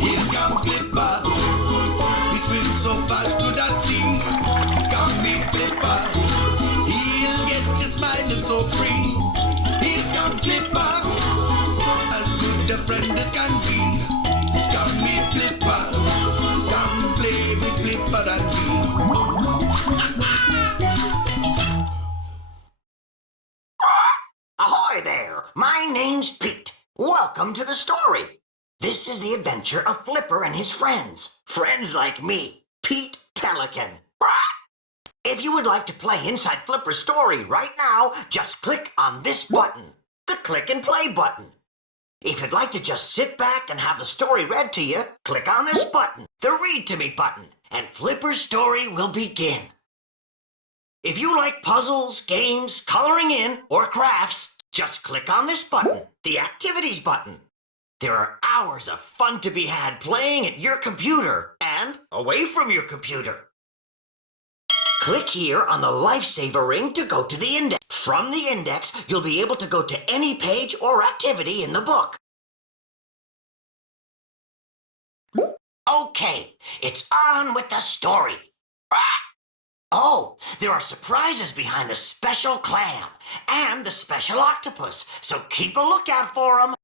Here come Flipper. He swims so fast to the sea. Come meet Flipper. He'll get you smiling so free. Here come Flipper. As good a friend as can be. Come meet Flipper. Come play with Flipper and me. Ahoy there! My name's Pete. Welcome to the story. This is the adventure of Flipper and his friends. Friends like me, Pete Pelican. If you would like to play inside Flipper's story right now, just click on this button, the click and play button. If you'd like to just sit back and have the story read to you, click on this button, the read to me button, and Flipper's story will begin. If you like puzzles, games, coloring in, or crafts, just click on this button, the activities button. There are hours of fun to be had playing at your computer and away from your computer. Click here on the lifesaver ring to go to the index. From the index, you'll be able to go to any page or activity in the book. Okay, it's on with the story. Oh, there are surprises behind the special clam and the special octopus, so keep a lookout for them.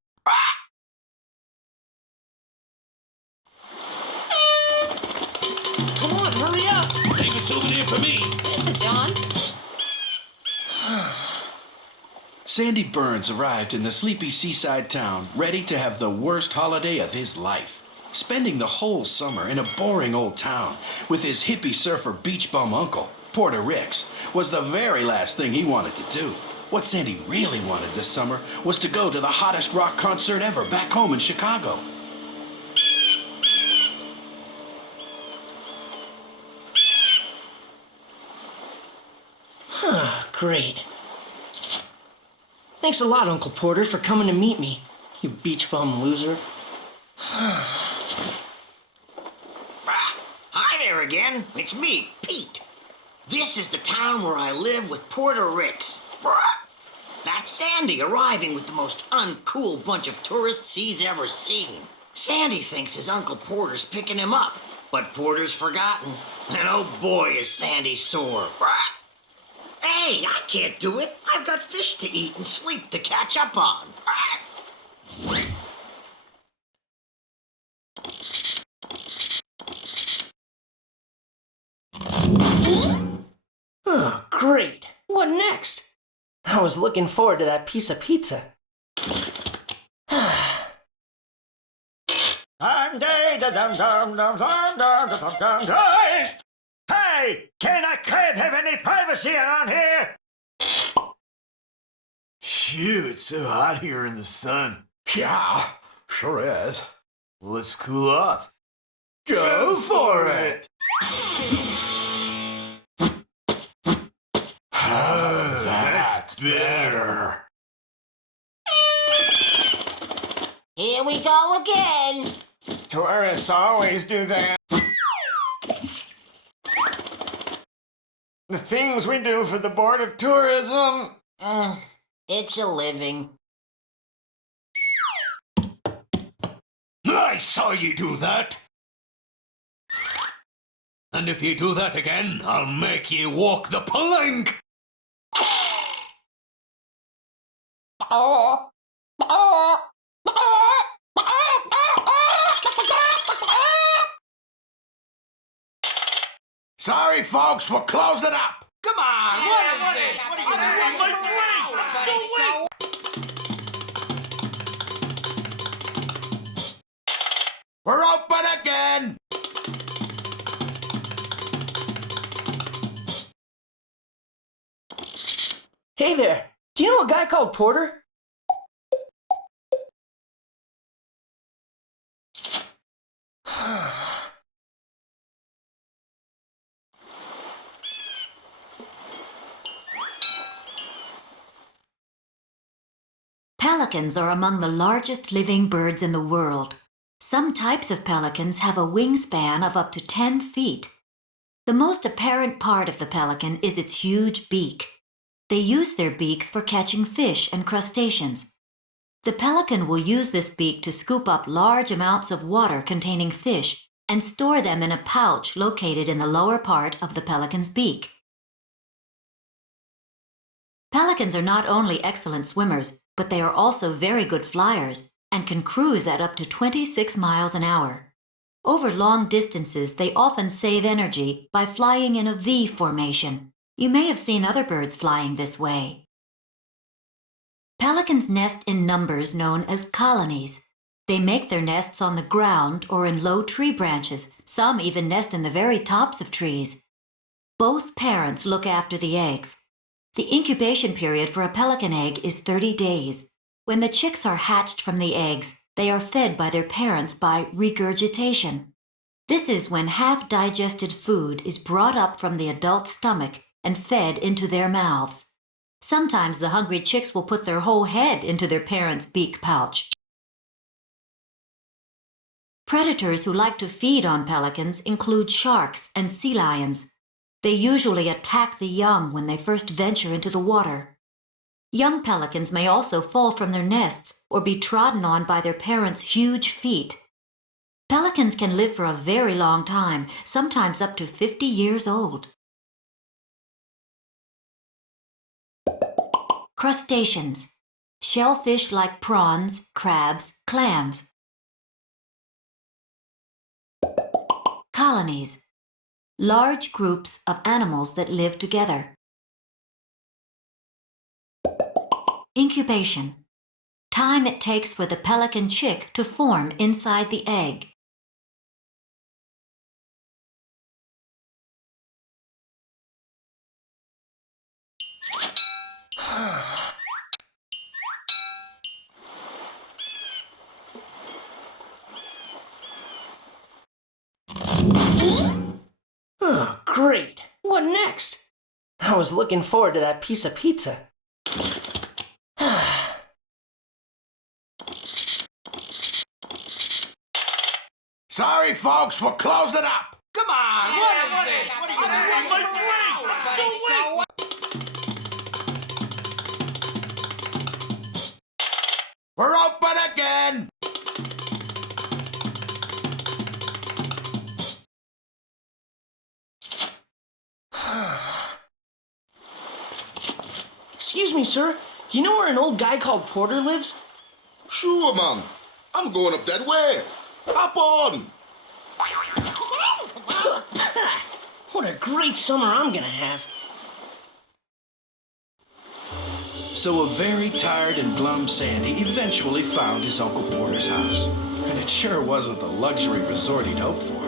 Come on, hurry up! Save a souvenir for me. Mr. John. Sandy Burns arrived in the sleepy seaside town, ready to have the worst holiday of his life. Spending the whole summer in a boring old town with his hippie surfer beach bum uncle, Porter Ricks, was the very last thing he wanted to do. What Sandy really wanted this summer was to go to the hottest rock concert ever back home in Chicago. Great. Thanks a lot, Uncle Porter, for coming to meet me, you beach bum loser. Hi there again. It's me, Pete. This is the town where I live with Porter Ricks. That's Sandy arriving with the most uncool bunch of tourists he's ever seen. Sandy thinks his Uncle Porter's picking him up, but Porter's forgotten. And oh boy, is Sandy sore. Hey, I can't do it. I've got fish to eat and sleep to catch up on. Oh, great. What next? I was looking forward to that piece of pizza. Hey! Can't have any privacy around here! Phew, it's so hot here in the sun. Yeah, sure is. Let's cool off. Go for it! That's better. Here we go again. Tourists always do that. The things we do for the Board of Tourism. It's a living. I saw you do that. And if you do that again, I'll make you walk the plank. Sorry, folks, we're closing up. Come on, what is this? We're open again. Hey there, do you know a guy called Porter? Pelicans are among the largest living birds in the world. Some types of pelicans have a wingspan of up to 10 feet. The most apparent part of the pelican is its huge beak. They use their beaks for catching fish and crustaceans. The pelican will use this beak to scoop up large amounts of water containing fish and store them in a pouch located in the lower part of the pelican's beak. Pelicans are not only excellent swimmers, but they are also very good flyers and can cruise at up to 26 miles an hour. Over long distances, they often save energy by flying in a V formation. You may have seen other birds flying this way. Pelicans nest in numbers known as colonies. They make their nests on the ground or in low tree branches. Some even nest in the very tops of trees. Both parents look after the eggs. The incubation period for a pelican egg is 30 days. When the chicks are hatched from the eggs, they are fed by their parents by regurgitation. This is when half-digested food is brought up from the adult stomach and fed into their mouths. Sometimes the hungry chicks will put their whole head into their parents' beak pouch. Predators who like to feed on pelicans include sharks and sea lions. They usually attack the young when they first venture into the water. Young pelicans may also fall from their nests or be trodden on by their parents' huge feet. Pelicans can live for a very long time, sometimes up to 50 years old. Crustaceans. Shellfish like prawns, crabs, clams. Colonies. Large groups of animals that live together. Incubation. Time it takes for the pelican chick to form inside the egg. Oh, great. What next? I was looking forward to that piece of pizza. Sorry, folks, we're closing up. Come on, what is this? What are you We're open again. Excuse me, sir. Do you know where an old guy called Porter lives? Sure, man. I'm going up that way. Hop on. What a great summer I'm gonna have. So a very tired and glum Sandy eventually found his Uncle Porter's house. And it sure wasn't the luxury resort he'd hoped for.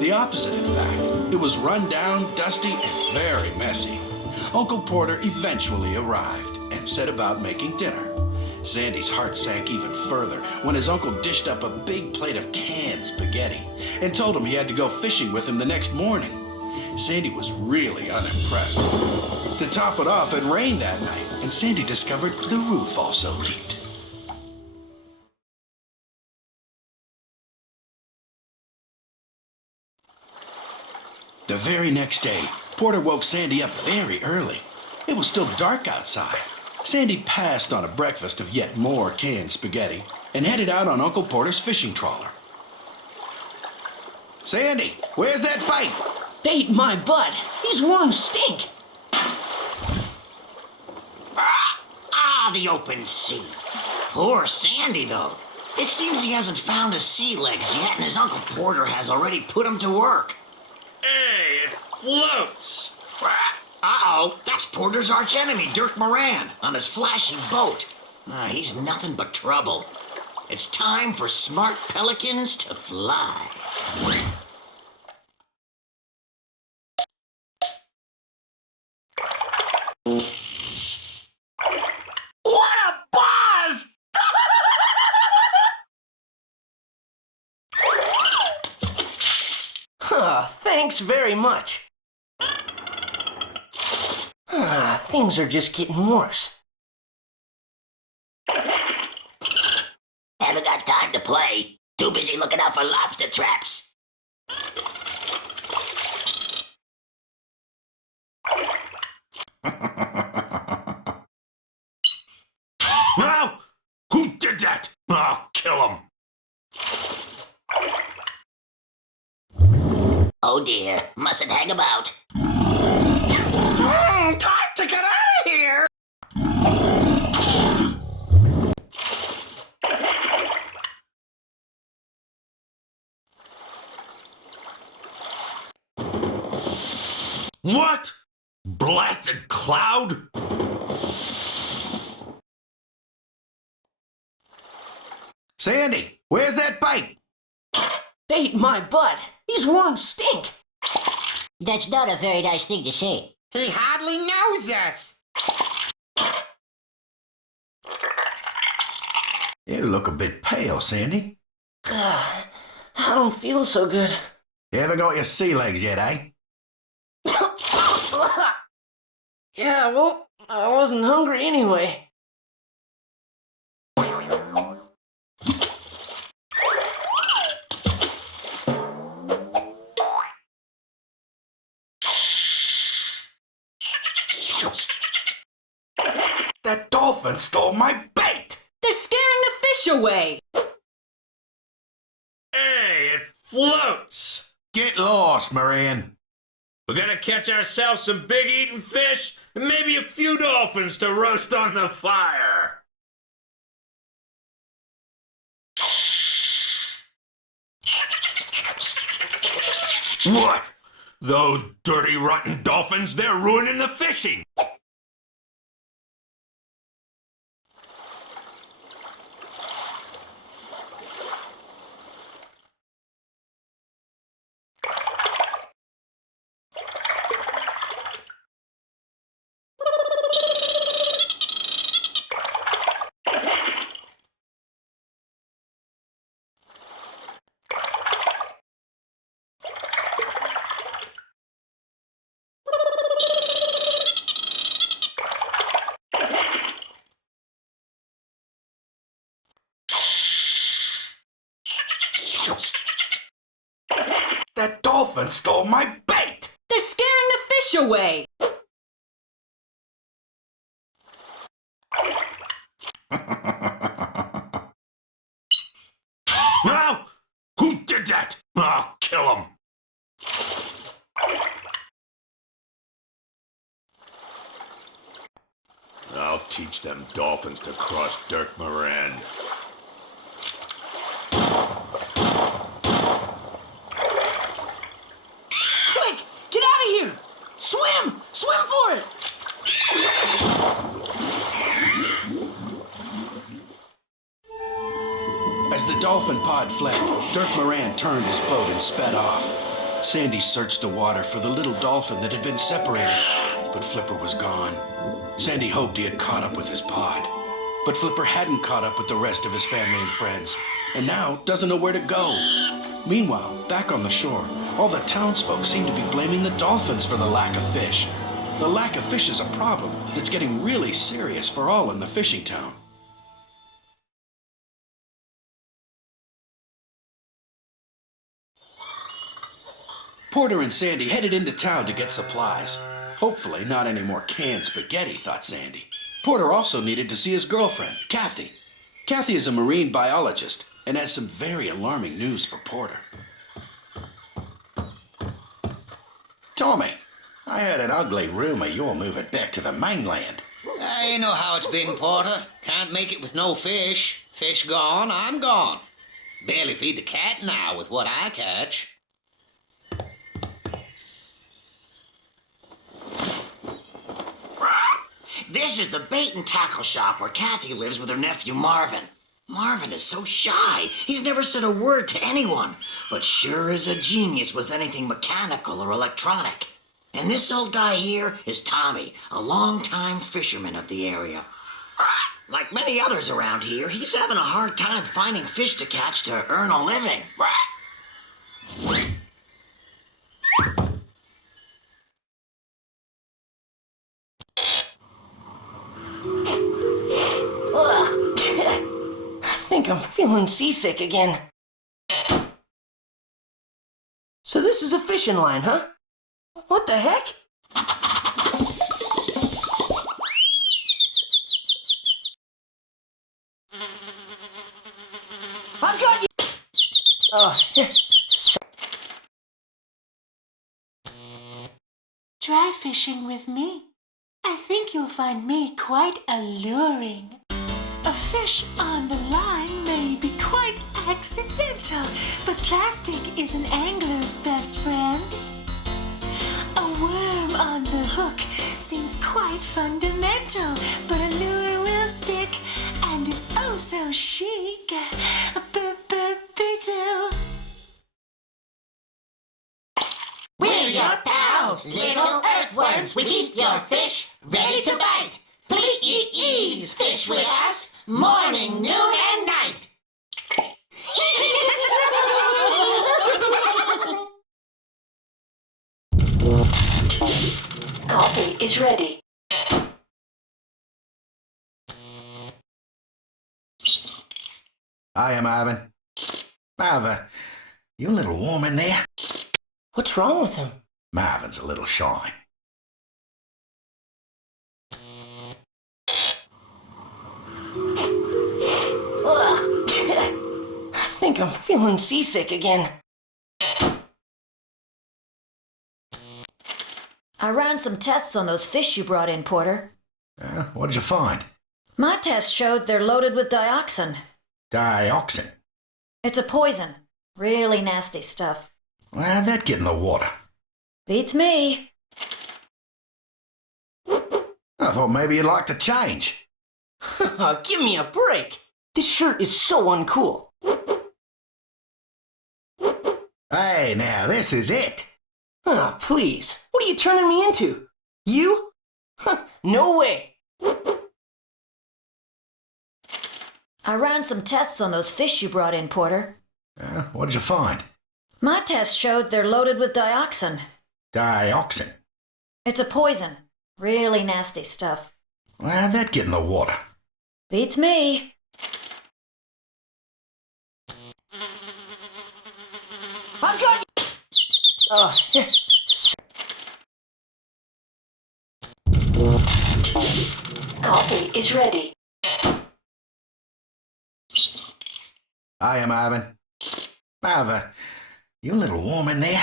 The opposite, in fact. It was run down, dusty, and very messy. Uncle Porter eventually arrived and set about making dinner. Sandy's heart sank even further when his uncle dished up a big plate of canned spaghetti and told him he had to go fishing with him the next morning. Sandy was really unimpressed. To top it off, it rained that night, and Sandy discovered the roof also leaked. The very next day, Porter woke Sandy up very early. It was still dark outside. Sandy passed on a breakfast of yet more canned spaghetti and headed out on Uncle Porter's fishing trawler. Sandy, where's that bait? Bait my butt. These worms stink. The open sea. Poor Sandy, though. It seems he hasn't found his sea legs yet, and his Uncle Porter has already put him to work. Hey, it floats. Uh-oh, that's Porter's archenemy, Dirk Moran, on his flashy boat. He's nothing but trouble. It's time for smart pelicans to fly. What a buzz! Thanks very much. Things are just getting worse. Haven't got time to play. Too busy looking out for lobster traps. Now, who did Mustn't hang about. Time to get out of here! What? Blasted cloud? Sandy, where's that bite? Bait my butt. These worms stink. That's not a very nice thing to say. He hardly knows us. You look a bit pale, Sandy. I don't feel so good. You haven't got your sea legs yet, eh? Yeah, well, I wasn't hungry anyway. That dolphin stole my bait! They're scaring the fish away. Hey, it floats! Get lost, Marian. We're gonna catch ourselves some big eating fish and maybe a few dolphins to roast on the fire. What? Those dirty, rotten dolphins, they're ruining the fishing. That dolphin stole my bait! They're scaring the fish away. No! Who did that? I'll kill him. I'll teach them dolphins to cross Dirk Moran. Quick, get out of here! Swim! Swim for it! As the dolphin pod fled, Dirk Moran turned his boat and sped off. Sandy searched the water for the little dolphin that had been separated, but Flipper was gone. Sandy hoped he had caught up with his pod, but Flipper hadn't caught up with the rest of his family and friends, and now doesn't know where to go. Meanwhile, back on the shore, all the townsfolk seem to be blaming the dolphins for the lack of fish. The lack of fish is a problem that's getting really serious for all in the fishing town. Porter and Sandy headed into town to get supplies. Hopefully not any more canned spaghetti, thought Sandy. Porter also needed to see his girlfriend, Kathy. Kathy is a marine biologist and has some very alarming news for Porter. Tommy, I heard an ugly rumor you're moving back to the mainland. You know how it's been, Porter. Can't make it with no fish. Fish gone, I'm gone. Barely feed the cat now with what I catch. This is the bait and tackle shop where Kathy lives with her nephew Marvin. Marvin is so shy. He's never said a word to anyone, but sure is a genius with anything mechanical or electronic. And this old guy here is Tommy, a longtime fisherman of the area. Like many others around here, he's having a hard time finding fish to catch to earn a living. I think I'm feeling seasick again. So this is a fishing line, huh? What the heck? I've got you! Oh, fishing with me. I think you'll find me quite alluring. A fish on the line may be quite accidental, but plastic is an angler's best friend. A worm on the hook seems quite fundamental, but a lure will stick, and it's oh so chic. B-b-b-do. We're your pals, little earthworms. We keep your fish ready to bite. Please fish with us, morning, noon, and night. Coffee is ready. Hiya, Marvin. Marvin, you a little warm in there? What's wrong with him? Marvin's a little shy. I think I'm feeling seasick again. I ran some tests on those fish you brought in, Porter. What'd you find? My test showed they're loaded with dioxin. Dioxin? It's a poison. Really nasty stuff. How'd that get in the water? Beats me. I thought maybe you'd like to change. Give me a break. This shirt is so uncool. Hey, now, this is it. Oh, please. What are you turning me into? You? No way. I ran some tests on those fish you brought in, Porter. What'd you find? My test showed they're loaded with dioxin. Dioxin? It's a poison. Really nasty stuff. How'd that get in the water? Beats me. I've got you. Oh, Coffee is ready. Hiya, Marvin. Marvin, you a little warm in there?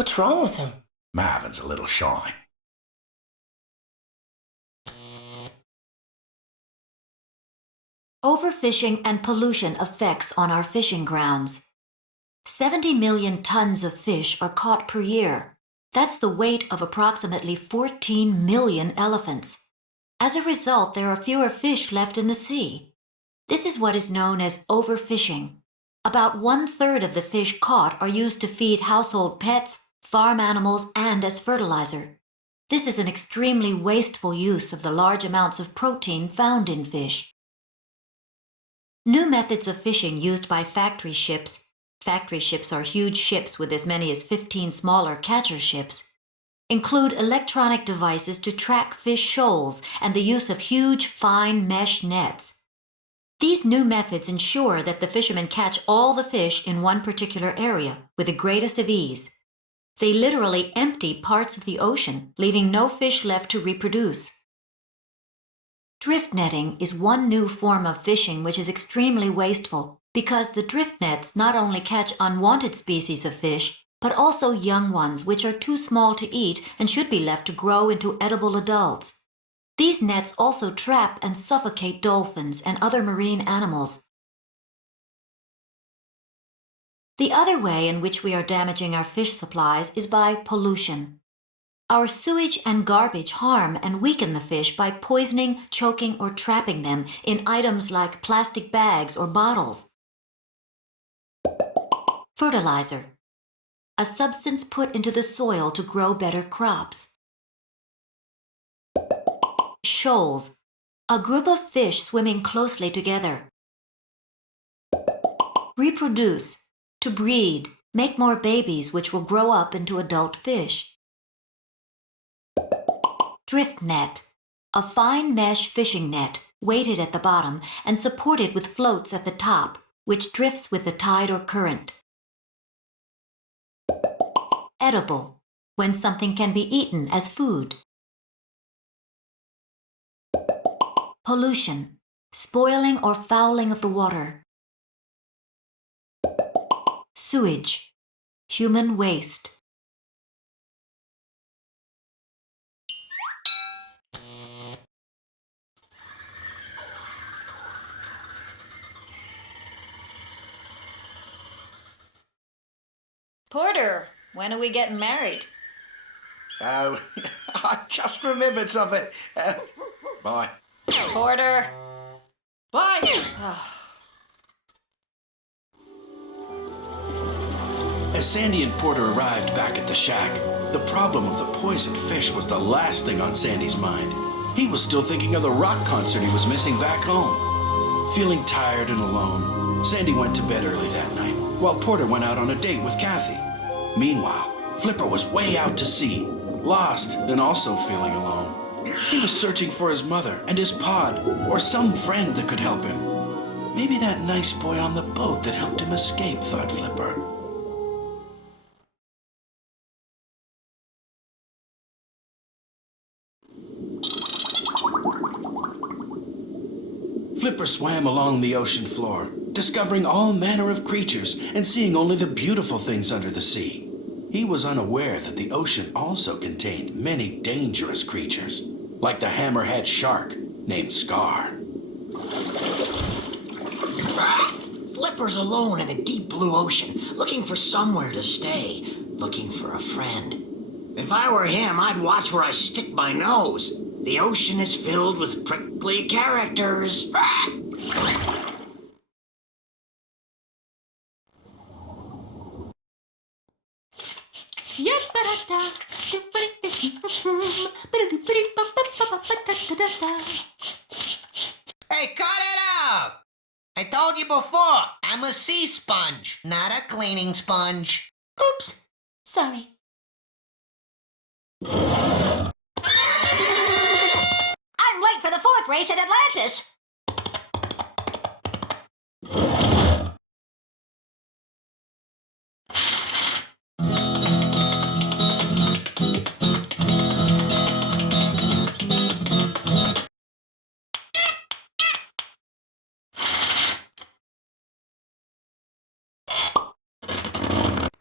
what's wrong with him? Marvin's a little shy. Overfishing and pollution effects on our fishing grounds. 70 million tons of fish are caught per year. That's the weight of approximately 14 million elephants. As a result, there are fewer fish left in the sea. This is what is known as overfishing. About 1/3 of the fish caught are used to feed household pets, farm animals, and as fertilizer. This is an extremely wasteful use of the large amounts of protein found in fish. New methods of fishing used by factory ships are huge ships with as many as 15 smaller catcher ships, include electronic devices to track fish shoals and the use of huge fine mesh nets. These new methods ensure that the fishermen catch all the fish in one particular area with the greatest of ease. They literally empty parts of the ocean, leaving no fish left to reproduce. Drift netting is one new form of fishing which is extremely wasteful because the drift nets not only catch unwanted species of fish, but also young ones which are too small to eat and should be left to grow into edible adults. These nets also trap and suffocate dolphins and other marine animals. The other way in which we are damaging our fish supplies is by pollution. Our sewage and garbage harm and weaken the fish by poisoning, choking, or trapping them in items like plastic bags or bottles. Fertilizer, a substance put into the soil to grow better crops. Shoals, a group of fish swimming closely together. Reproduce, to breed, make more babies which will grow up into adult fish. Drift net, a fine mesh fishing net, weighted at the bottom and supported with floats at the top, which drifts with the tide or current. Edible, when something can be eaten as food. Pollution, spoiling or fouling of the water. Sewage, human waste. Porter, when are we getting married? I just remembered something. Bye. Porter. Bye. As Sandy and Porter arrived back at the shack, the problem of the poisoned fish was the last thing on Sandy's mind. He was still thinking of the rock concert he was missing back home. Feeling tired and alone, Sandy went to bed early that night, while Porter went out on a date with Kathy. Meanwhile, Flipper was way out to sea, lost and also feeling alone. He was searching for his mother and his pod, or some friend that could help him. Maybe that nice boy on the boat that helped him escape, thought Flipper. Flipper swam along the ocean floor, discovering all manner of creatures and seeing only the beautiful things under the sea. He was unaware that the ocean also contained many dangerous creatures, like the hammerhead shark named Scar. Flipper's alone in the deep blue ocean, looking for somewhere to stay, looking for a friend. If I were him, I'd watch where I stick my nose. The ocean is filled with prickly characters. Hey, cut it out! I told you before, I'm a sea sponge, not a cleaning sponge. Oops. Sorry. I'm late for the 4th race at Atlantis.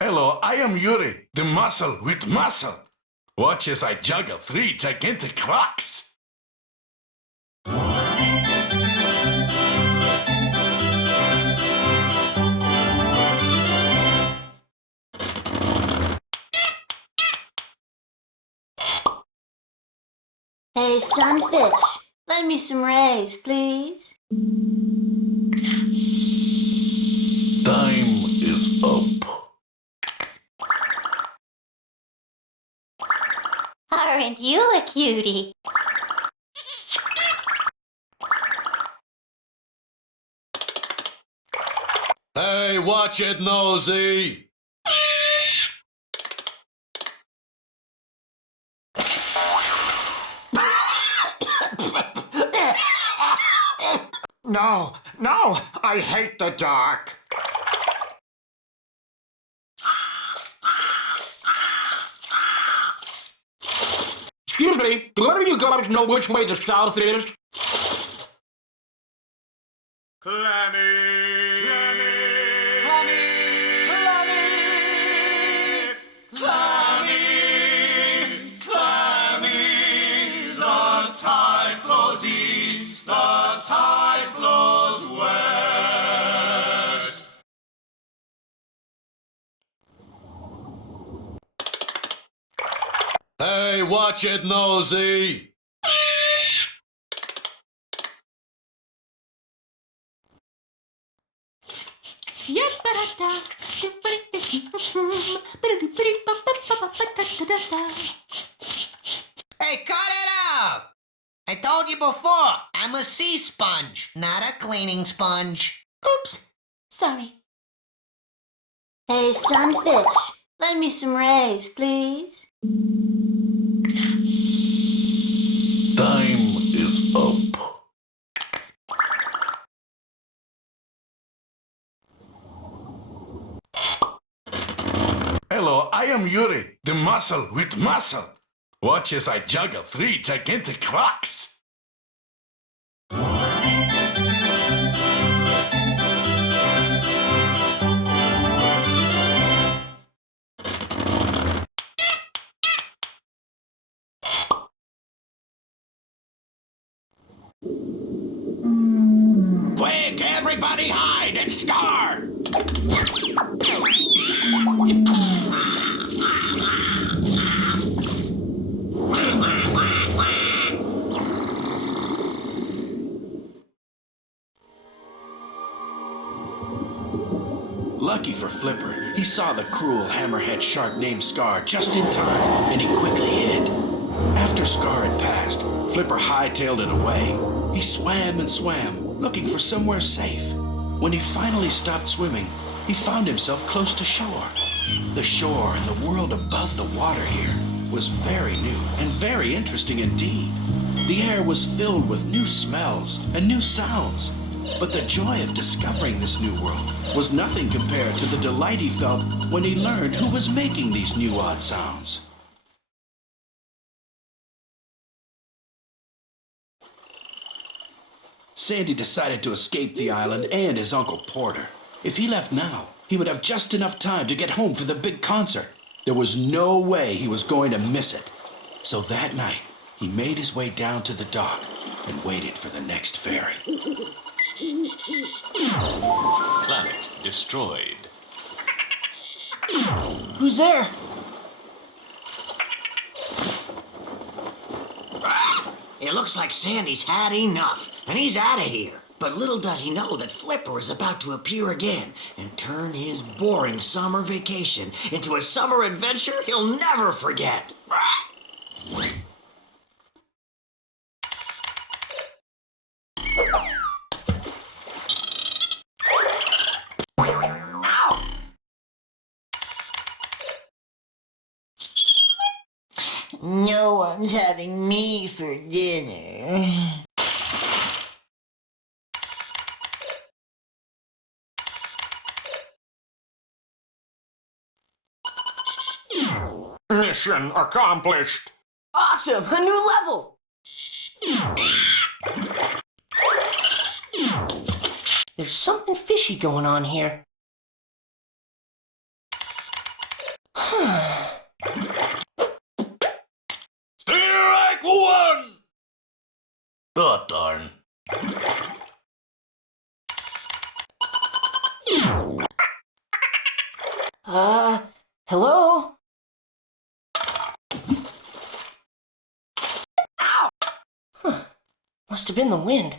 Hello, I am Yuri, the muscle with muscle. Watch as I juggle 3 gigantic rocks. Hey, sunfish, lend me some rays, please. Time is up. Aren't you a cutie? Hey, watch it, nosy! No, I hate the dark. Excuse me, do any of you guys know which way the south is? Clammy! Clammy! Clammy! Clammy! Clammy! The tide flows east, the tide flows west. Hey, watch it, nosy! Hey, cut it out! I told you before, I'm a sea sponge, not a cleaning sponge. Oops. Sorry. Hey, sunfish, lend me some rays, please. Time is up. Hello, I am Yuri, the muscle with muscle. Watch as I juggle 3 gigantic rocks. Quick, everybody hide and starve! Lucky for Flipper, he saw the cruel hammerhead shark named Scar just in time, and he quickly hid. After Scar had passed, Flipper hightailed it away. He swam and swam, looking for somewhere safe. When he finally stopped swimming, he found himself close to shore. The shore and the world above the water here was very new and very interesting indeed. The air was filled with new smells and new sounds. But the joy of discovering this new world was nothing compared to the delight he felt when he learned who was making these new odd sounds. Sandy decided to escape the island and his Uncle Porter. If he left now, he would have just enough time to get home for the big concert. There was no way he was going to miss it. So that night, he made his way down to the dock and waited for the next ferry. Planet destroyed. Who's there? It looks like Sandy's had enough, and he's out of here. But little does he know that Flipper is about to appear again and turn his boring summer vacation into a summer adventure he'll never forget. No one's having me for dinner. Mission accomplished. Awesome! A new level! There's something fishy going on here. Strike one! Oh, darn. Hello? Ow! Huh. Must have been the wind.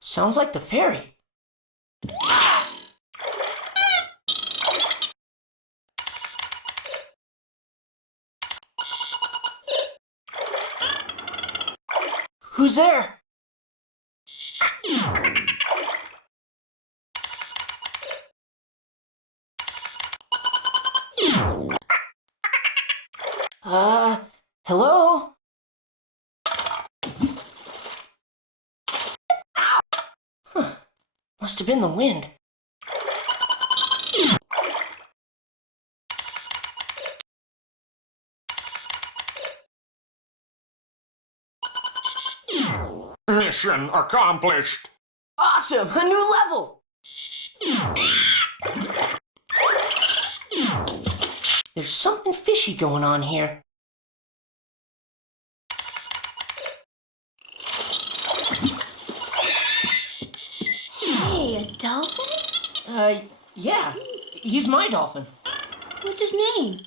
Sounds like the ferry. Who's there? Hello? Huh. Must have been the wind. Mission accomplished. Awesome! A new level! There's something fishy going on here. Hey, a dolphin? Yeah. He's my dolphin. What's his name?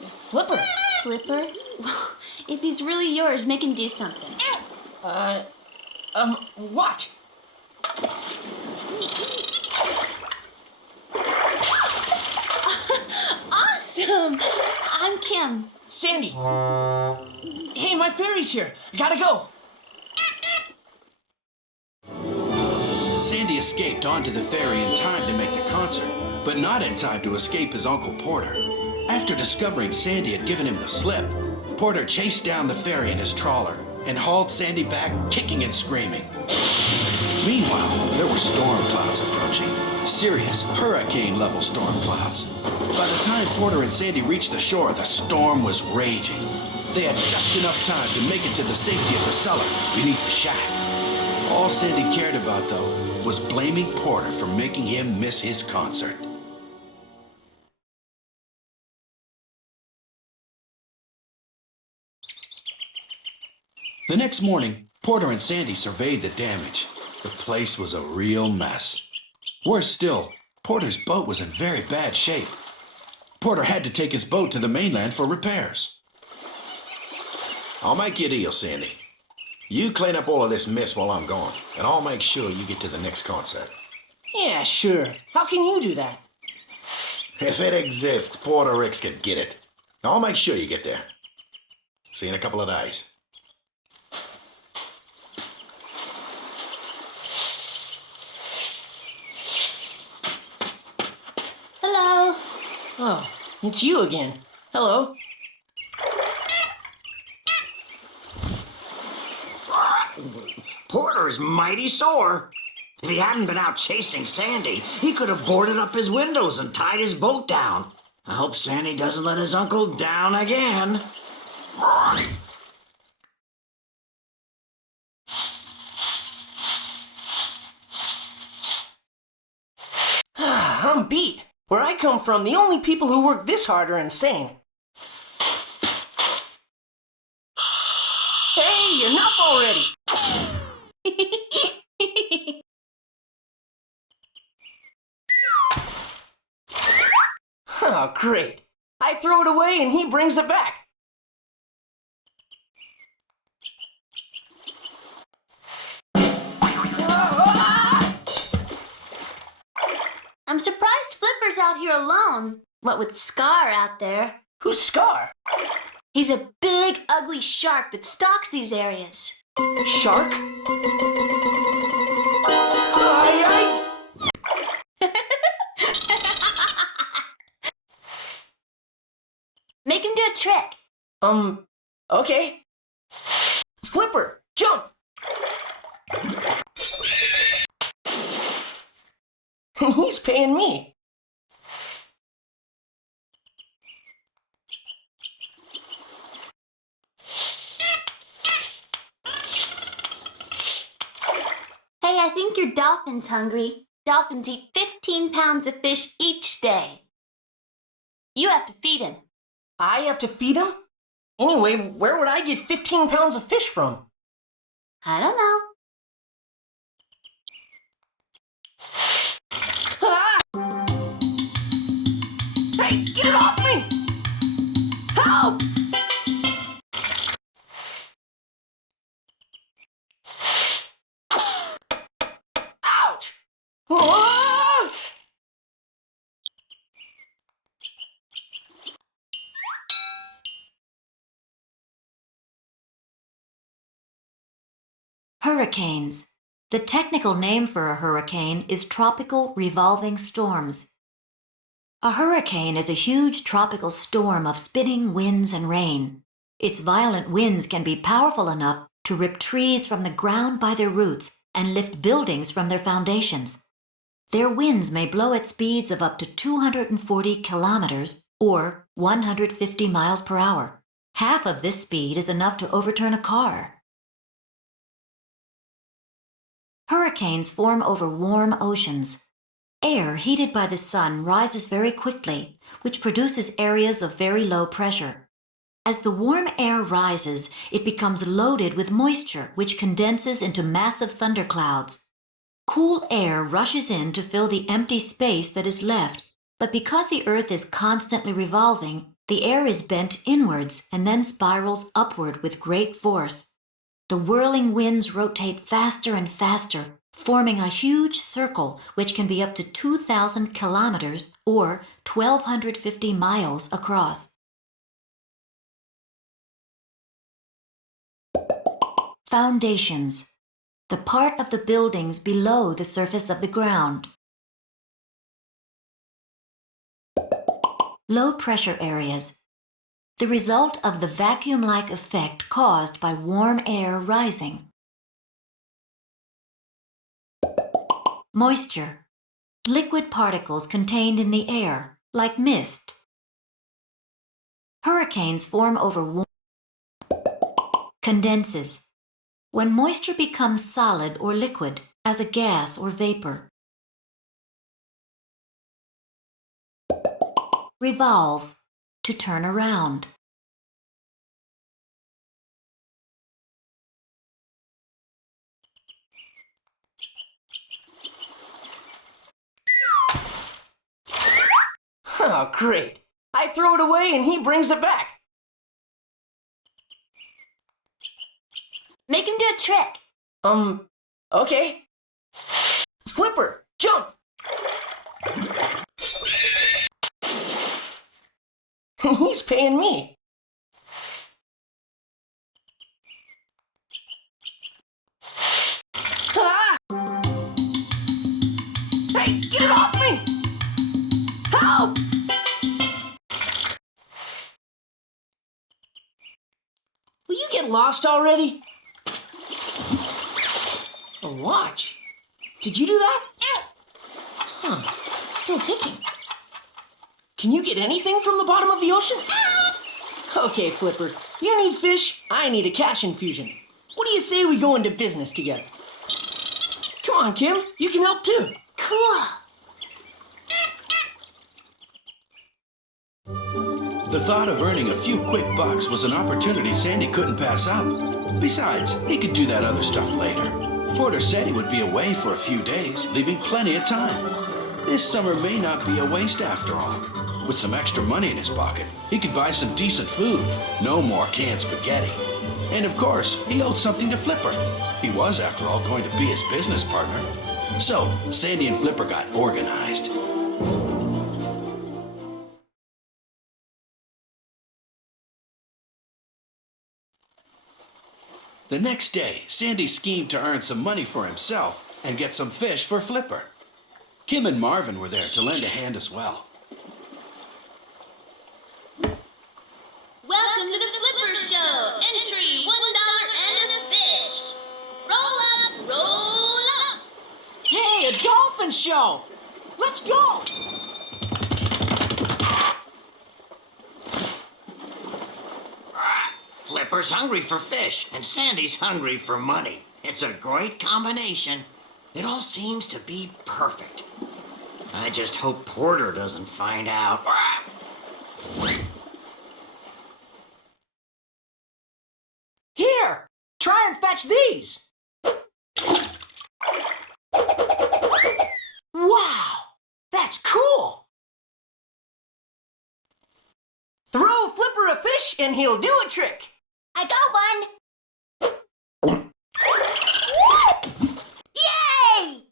Flipper. Flipper? Well, if he's really yours, make him do something. What? Awesome! I'm Kim. Sandy. Hey, my ferry's here. I gotta go. Sandy escaped onto the ferry in time to make the concert, but not in time to escape his Uncle Porter. After discovering Sandy had given him the slip, Porter chased down the ferry in his trawler and hauled Sandy back, kicking and screaming. Meanwhile, there were storm clouds approaching. Serious, hurricane-level storm clouds. By the time Porter and Sandy reached the shore, the storm was raging. They had just enough time to make it to the safety of the cellar beneath the shack. All Sandy cared about, though, was blaming Porter for making him miss his concert. The next morning, Porter and Sandy surveyed the damage. The place was a real mess. Worse still, Porter's boat was in very bad shape. Porter had to take his boat to the mainland for repairs. I'll make you a deal, Sandy. You clean up all of this mess while I'm gone, and I'll make sure you get to the next concert. Yeah, sure. How can you do that? If it exists, Porter Ricks could get it. I'll make sure you get there. See you in a couple of days. Hello. Oh, it's you again. Hello. Porter's mighty sore. If he hadn't been out chasing Sandy, he could have boarded up his windows and tied his boat down. I hope Sandy doesn't let his uncle down again. I'm beat. Where I come from, the only people who work this hard are insane. Hey, enough already! Oh, great. I throw it away and he brings it back. I'm surprised Flipper's out here alone. What with Scar out there. Who's Scar? He's a big, ugly shark that stalks these areas. Shark? Yikes! Make him do a trick. Okay. Flipper, jump! He's paying me. Hey, I think your dolphin's hungry. Dolphins eat 15 pounds of fish each day. You have to feed him. I have to feed him? Anyway, where would I get 15 pounds of fish from? I don't know. Ah! Hey, get it off me! Help! Ouch! Ah! Hurricanes. The technical name for a hurricane is tropical revolving storms. A hurricane is a huge tropical storm of spinning winds and rain. Its violent winds can be powerful enough to rip trees from the ground by their roots and lift buildings from their foundations. Their winds may blow at speeds of up to 240 kilometers or 150 miles per hour. Half of this speed is enough to overturn a car. Hurricanes form over warm oceans. Air heated by the sun rises very quickly, which produces areas of very low pressure. As the warm air rises, it becomes loaded with moisture, which condenses into massive thunderclouds. Cool air rushes in to fill the empty space that is left, but because the Earth is constantly revolving, the air is bent inwards and then spirals upward with great force. The whirling winds rotate faster and faster, forming a huge circle which can be up to 2,000 kilometers or 1,250 miles across. Foundations. The part of the buildings below the surface of the ground. Low pressure areas. The result of the vacuum-like effect caused by warm air rising. Moisture. Liquid particles contained in the air, like mist. Hurricanes form over warm. Condenses. When moisture becomes solid or liquid, as a gas or vapor. Revolve. To turn around. Oh, great. I throw it away and he brings it back. Make him do a trick. Okay. Flipper, jump! He's paying me. Ah! Hey, get it off me! Help! Will you get lost already? A watch? Did you do that? Huh, still ticking. Can you get anything from the bottom of the ocean? Okay, Flipper, you need fish, I need a cash infusion. What do you say we go into business together? Come on, Kim, you can help too. Cool. The thought of earning a few quick bucks was an opportunity Sandy couldn't pass up. Besides, he could do that other stuff later. Porter said he would be away for a few days, leaving plenty of time. This summer may not be a waste after all. With some extra money in his pocket, he could buy some decent food. No more canned spaghetti. And of course, he owed something to Flipper. He was, after all, going to be his business partner. So, Sandy and Flipper got organized. The next day, Sandy schemed to earn some money for himself and get some fish for Flipper. Kim and Marvin were there to lend a hand as well. Welcome to the Flipper Show. Entry, $1 and a fish. Roll up, roll up. Hey, a dolphin show! Let's go! Flipper's hungry for fish, and Sandy's hungry for money. It's a great combination. It all seems to be perfect. I just hope Porter doesn't find out. Here, try and fetch these. Wow, that's cool. Throw Flipper a fish and he'll do a trick. I got one. Yay!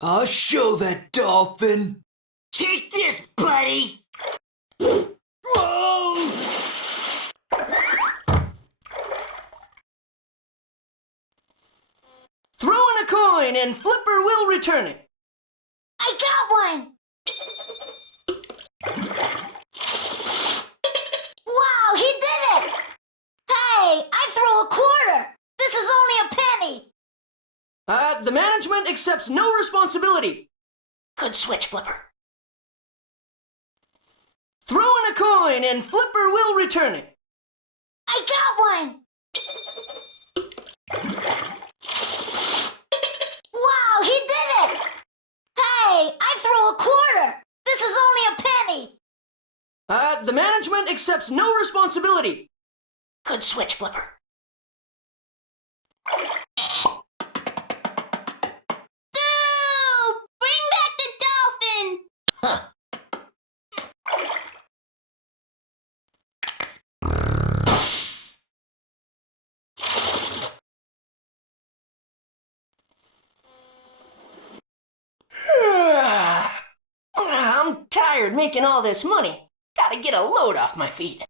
I'll show that dolphin. Take this, buddy! Whoa! Throw in a coin and Flipper will return it. I got one. Wow, he did it! Hey, I threw a quarter. This is only a penny. The management accepts no responsibility. Good switch, Flipper. Throw in a coin and Flipper will return it. I got one. Wow, he did it! Hey, I threw a quarter. This is only a penny. The management accepts no responsibility. Good switch, Flipper. Boo! Bring back the dolphin! Huh. I'm tired making all this money. Gotta get a load off my feet.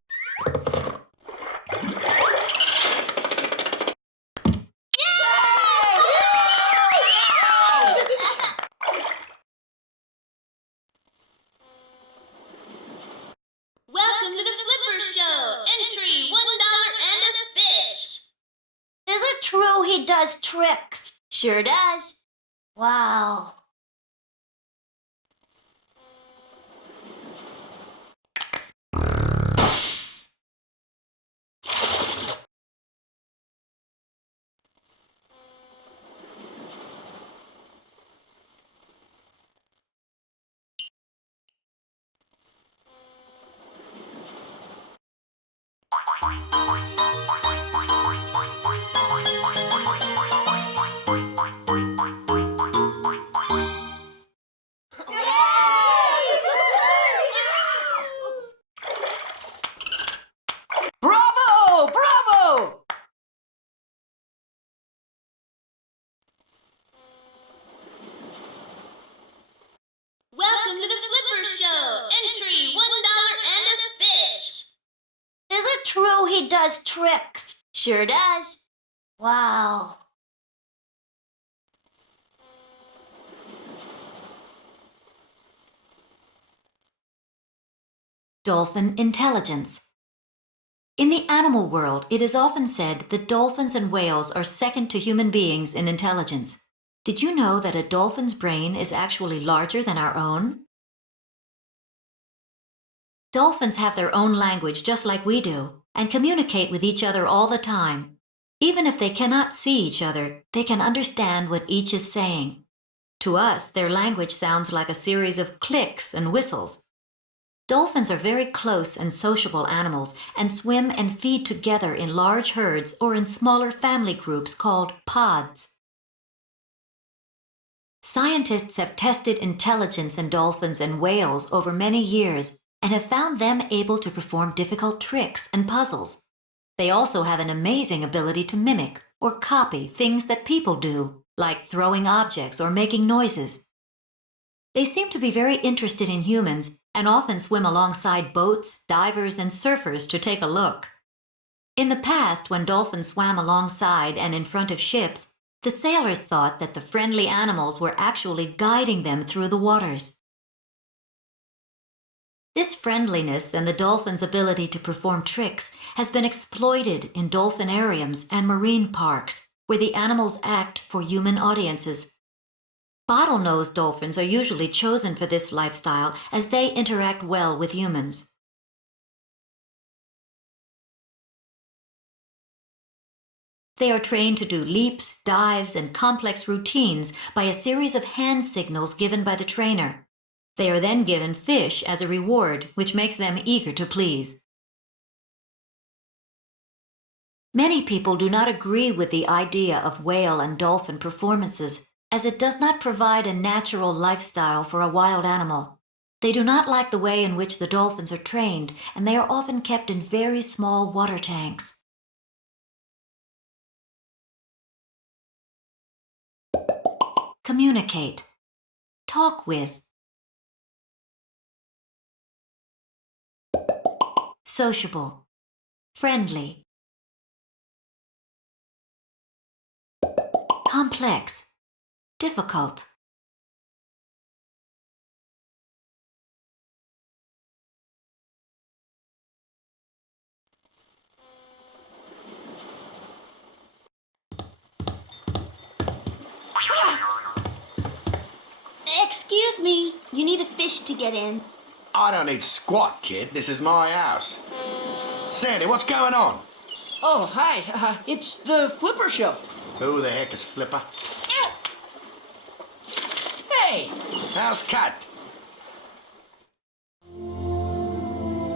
Welcome to the Flipper Show. Entry, $1 and a fish. Is it true he does tricks? Sure does. Wow. Welcome to the Flipper Show. Entry, $1 and a fish. Is it true he does tricks? Sure does. Wow. Dolphin intelligence. In the animal world, it is often said that dolphins and whales are second to human beings in intelligence. Did you know that a dolphin's brain is actually larger than our own? Dolphins have their own language just like we do, and communicate with each other all the time. Even if they cannot see each other, they can understand what each is saying. To us, their language sounds like a series of clicks and whistles. Dolphins are very close and sociable animals and swim and feed together in large herds or in smaller family groups called pods. Scientists have tested intelligence in dolphins and whales over many years and have found them able to perform difficult tricks and puzzles. They also have an amazing ability to mimic or copy things that people do, like throwing objects or making noises. They seem to be very interested in humans and often swim alongside boats, divers, and surfers to take a look. In the past, when dolphins swam alongside and in front of ships, the sailors thought that the friendly animals were actually guiding them through the waters. This friendliness and the dolphin's ability to perform tricks has been exploited in dolphinariums and marine parks, where the animals act for human audiences. Bottlenose dolphins are usually chosen for this lifestyle as they interact well with humans. They are trained to do leaps, dives, and complex routines by a series of hand signals given by the trainer. They are then given fish as a reward, which makes them eager to please. Many people do not agree with the idea of whale and dolphin performances, as it does not provide a natural lifestyle for a wild animal. They do not like the way in which the dolphins are trained, and they are often kept in very small water tanks. Communicate. Talk with. Sociable. Friendly. Complex. Difficult. Excuse me, you need a fish to get in. I don't need squat, kid. This is my house. Sandy, what's going on? Oh, hi. It's the Flipper Show. Who the heck is Flipper? Hey! How's Cut?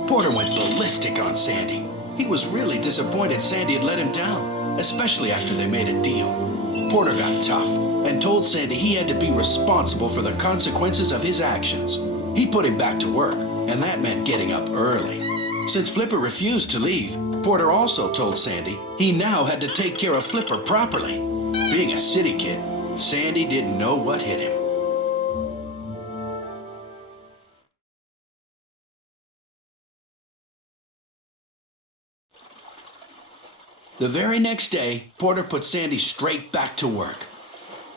Porter went ballistic on Sandy. He was really disappointed Sandy had let him down, especially after they made a deal. Porter got tough and told Sandy he had to be responsible for the consequences of his actions. He put him back to work, and that meant getting up early. Since Flipper refused to leave, Porter also told Sandy he now had to take care of Flipper properly. Being a city kid, Sandy didn't know what hit him. The very next day, Porter put Sandy straight back to work.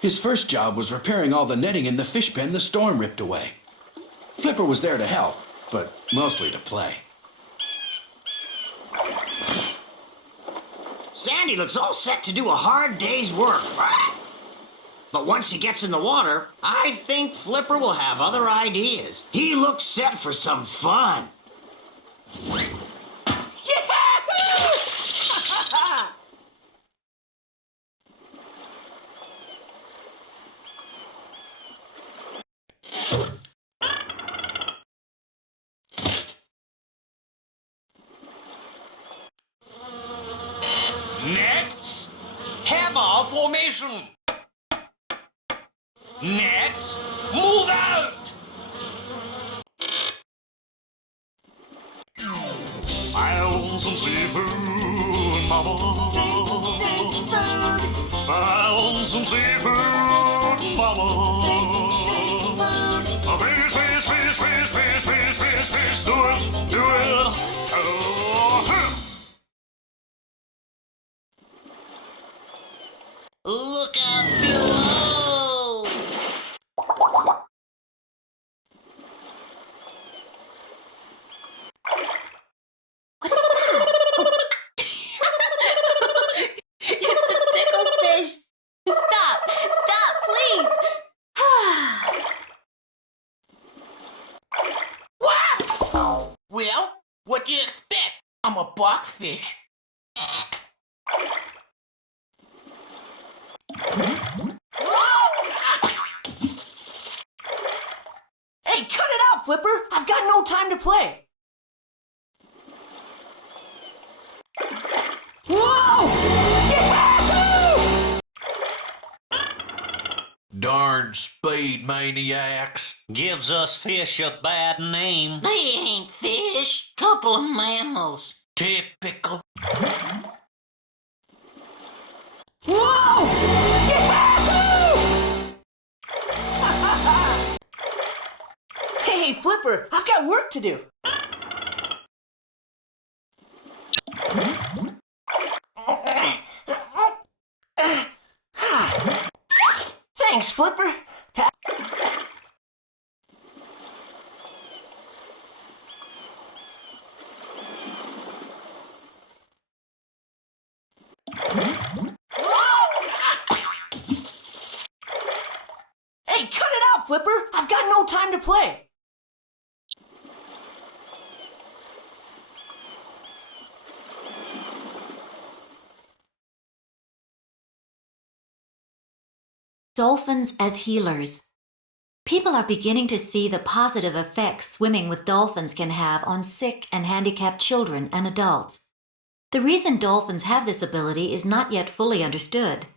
His first job was repairing all the netting in the fish pen the storm ripped away. Flipper was there to help, but mostly to play. Sandy looks all set to do a hard day's work. But once he gets in the water, I think Flipper will have other ideas. He looks set for some fun. Next, hammer formation. Next, move out. I want some seafood, mama. Seafood. I want some seafood, mama. Seafood. Fish, fish, I'm a barkfish. Hey, cut it out, Flipper! I've got no time to play! Whoa! Yahoo! Darn speed maniacs. Gives us fish a bad name. They ain't fish. Couple of mammals. Typical. Whoa! Yahoo! Hey, Flipper, I've got work to do. Thanks, Flipper. Hey, cut it out, Flipper! I've got no time to play! Dolphins as healers. People are beginning to see the positive effects swimming with dolphins can have on sick and handicapped children and adults. The reason dolphins have this ability is not yet fully understood.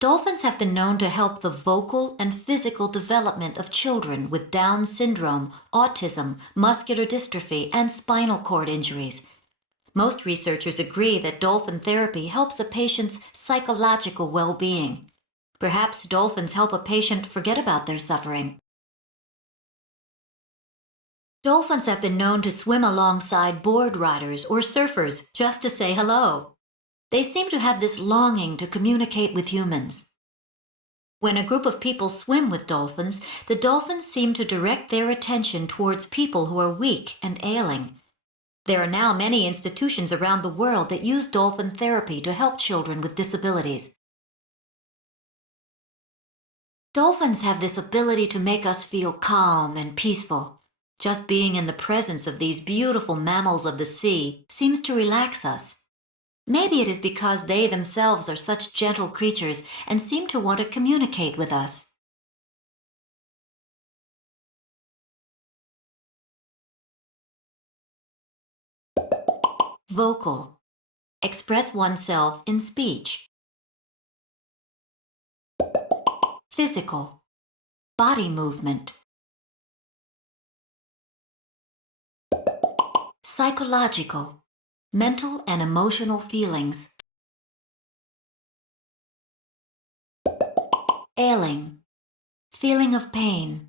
Dolphins have been known to help the vocal and physical development of children with Down syndrome, autism, muscular dystrophy, and spinal cord injuries. Most researchers agree that dolphin therapy helps a patient's psychological well-being. Perhaps dolphins help a patient forget about their suffering. Dolphins have been known to swim alongside board riders or surfers just to say hello. They seem to have this longing to communicate with humans. When a group of people swim with dolphins, the dolphins seem to direct their attention towards people who are weak and ailing. There are now many institutions around the world that use dolphin therapy to help children with disabilities. Dolphins have this ability to make us feel calm and peaceful. Just being in the presence of these beautiful mammals of the sea seems to relax us. Maybe it is because they themselves are such gentle creatures and seem to want to communicate with us. Vocal. Express oneself in speech. Physical. Body movement. Psychological. Mental and emotional feelings. Ailing. Feeling of pain.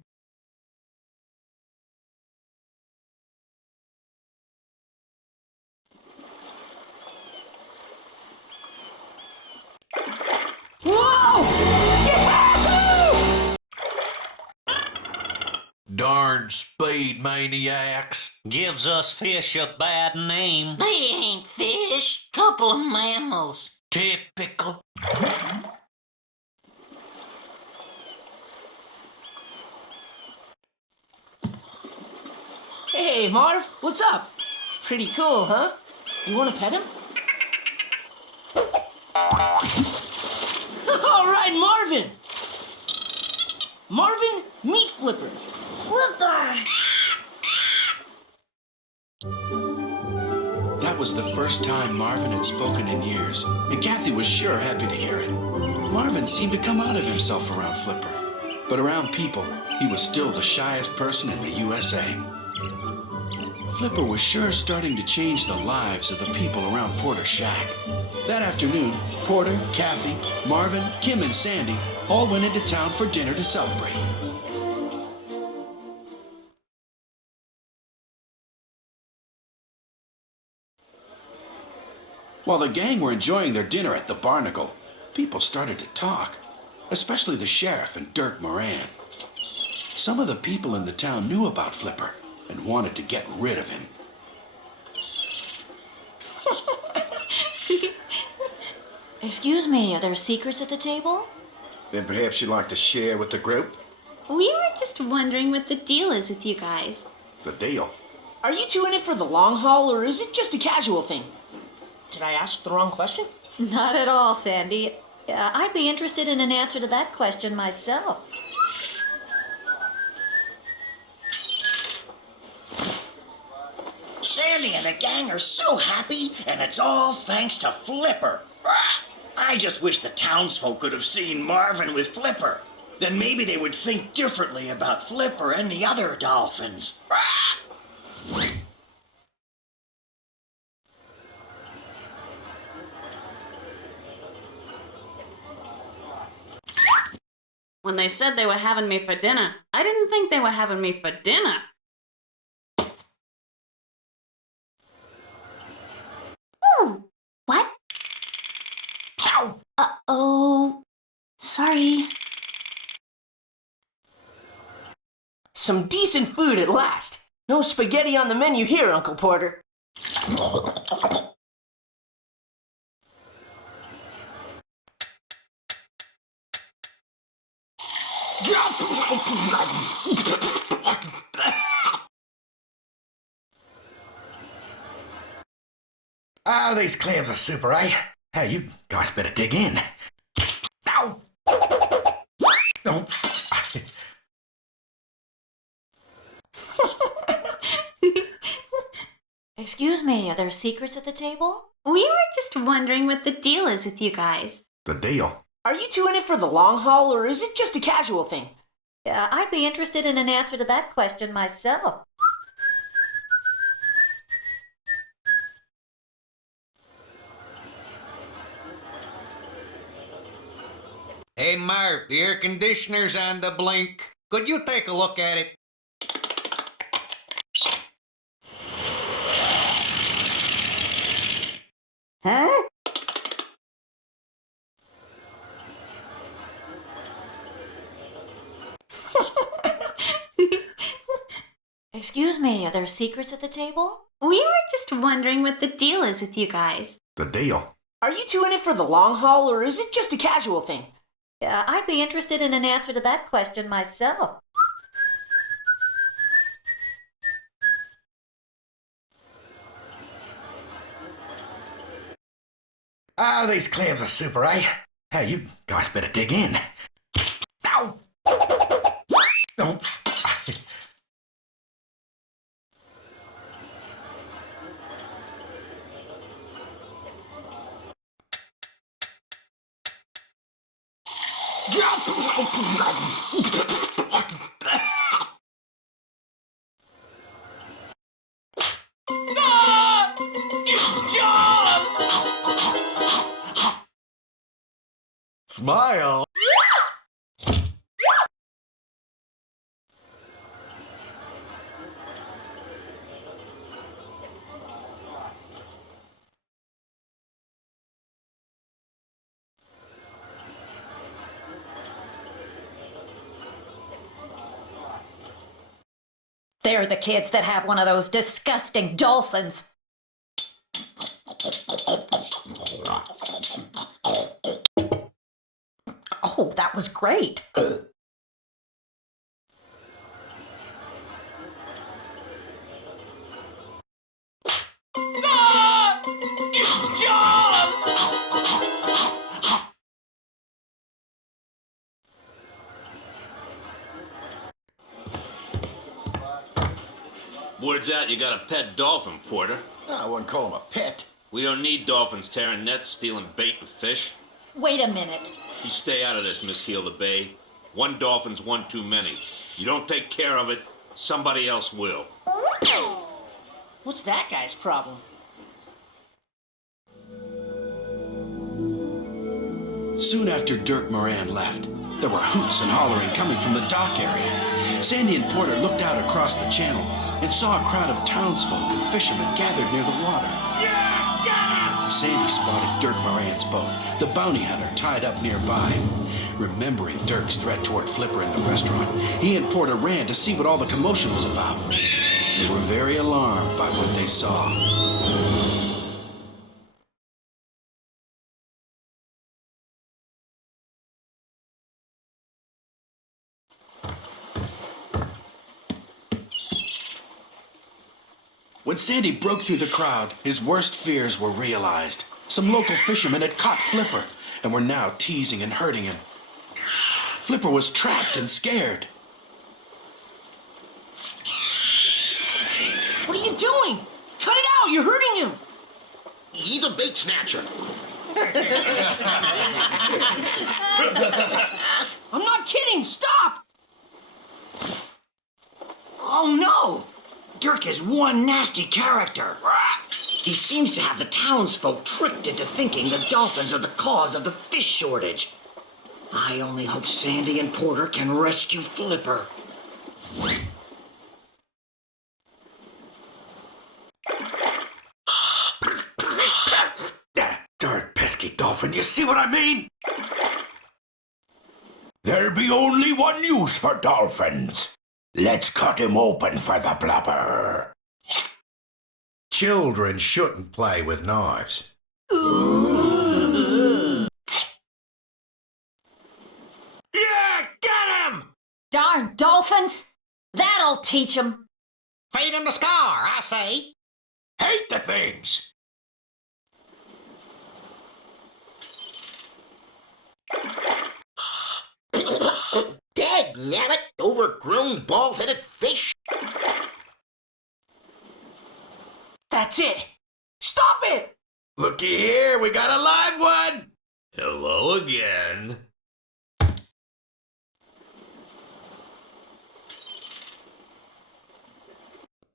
Whoa! Yahoo! Darn speed maniacs. Gives us fish a bad name. They ain't fish. Couple of mammals. Typical. Hey, Marv, what's up? Pretty cool, huh? You want to pet him? All right, Marvin! Marvin, meet Flipper. Flipper! That was the first time Marvin had spoken in years, and Kathy was sure happy to hear it. Marvin seemed to come out of himself around Flipper, but around people, he was still the shyest person in the USA. Flipper was sure starting to change the lives of the people around Porter's shack. That afternoon, Porter, Kathy, Marvin, Kim, and Sandy all went into town for dinner to celebrate. While the gang were enjoying their dinner at the Barnacle, people started to talk, especially the sheriff and Dirk Moran. Some of the people in the town knew about Flipper and wanted to get rid of him. Excuse me, are there secrets at the table? Then perhaps you'd like to share with the group? We were just wondering what the deal is with you guys. The deal? Are you two in it for the long haul, or is it just a casual thing? Did I ask the wrong question? Not at all, Sandy. I'd be interested in an answer to that question myself. Sandy and the gang are so happy, and it's all thanks to Flipper. I just wish the townsfolk could have seen Marvin with Flipper. Then maybe they would think differently about Flipper and the other dolphins. When they said they were having me for dinner, I didn't think they were having me for dinner. Ooh, what? Ow! Uh-oh. Sorry. Some decent food at last. No spaghetti on the menu here, Uncle Porter. Ah, these clams are super, eh? Hey, you guys better dig in. Ow! Oops. Excuse me, are there secrets at the table? We were just wondering what the deal is with you guys. The deal. Are you two in it for the long haul, or is it just a casual thing? I'd be interested in an answer to that question myself. Hey, Marv, the air conditioner's on the blink. Could you take a look at it? Huh? Excuse me, are there secrets at the table? We were just wondering what the deal is with you guys. The deal. Are you two in it for the long haul, or is it just a casual thing? I'd be interested in an answer to that question myself. Ah, these clams are super, eh? Hey, you guys better dig in. Ow! Oops. Smile. They're the kids that have one of those disgusting dolphins. Oh, that was great. Word's out you got a pet dolphin, Porter. I wouldn't call him a pet. We don't need dolphins tearing nets, stealing bait and fish. Wait a minute. You stay out of this, Miss Hilda Bay. One dolphin's one too many. You don't take care of it, somebody else will. What's that guy's problem? Soon after Dirk Moran left, there were hoots and hollering coming from the dock area. Sandy and Porter looked out across the channel and saw a crowd of townsfolk and fishermen gathered near the water. Yeah, got him! Sandy spotted Dirk Moran's boat, the bounty hunter tied up nearby. Remembering Dirk's threat toward Flipper in the restaurant, he and Porter ran to see what all the commotion was about. They were very alarmed by what they saw. When Sandy broke through the crowd, his worst fears were realized. Some local fishermen had caught Flipper and were now teasing and hurting him. Flipper was trapped and scared. What are you doing? Cut it out! You're hurting him! He's a bait snatcher. I'm not kidding! Stop! Oh no! Dirk is one nasty character. He seems to have the townsfolk tricked into thinking the dolphins are the cause of the fish shortage. I only hope Sandy and Porter can rescue Flipper. Darn pesky dolphin, you see what I mean? There be only one use for dolphins. Let's cut him open for the blubber. Children shouldn't play with knives. Yeah, get him! Darn dolphins! That'll teach 'em. Feed him the scar, I say. Hate the things. Dagnabbit, overgrown, bald-headed fish. That's it! Stop it! Looky here, we got a live one! Hello again.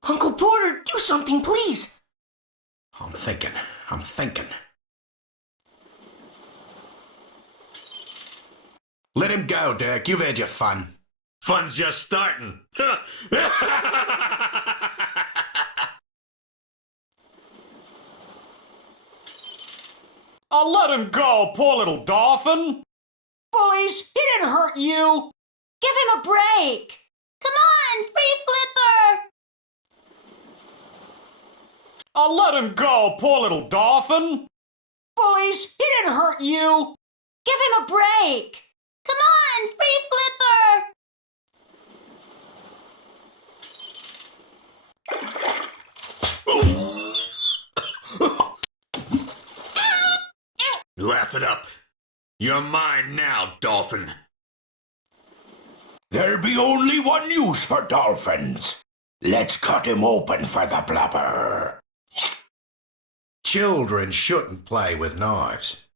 Uncle Porter, do something, please! I'm thinking. Let him go, Dirk. You've had your fun. Fun's just starting. I'll let him go, poor little dolphin. Bullies, he didn't hurt you! Give him a break. Come on, free Flipper. I'll let him go, poor little dolphin. Bullies, he didn't hurt you! Give him a break. Come on, free Flipper. Laugh it up. You're mine now, dolphin. There be only one use for dolphins. Let's cut him open for the blubber. Children shouldn't play with knives.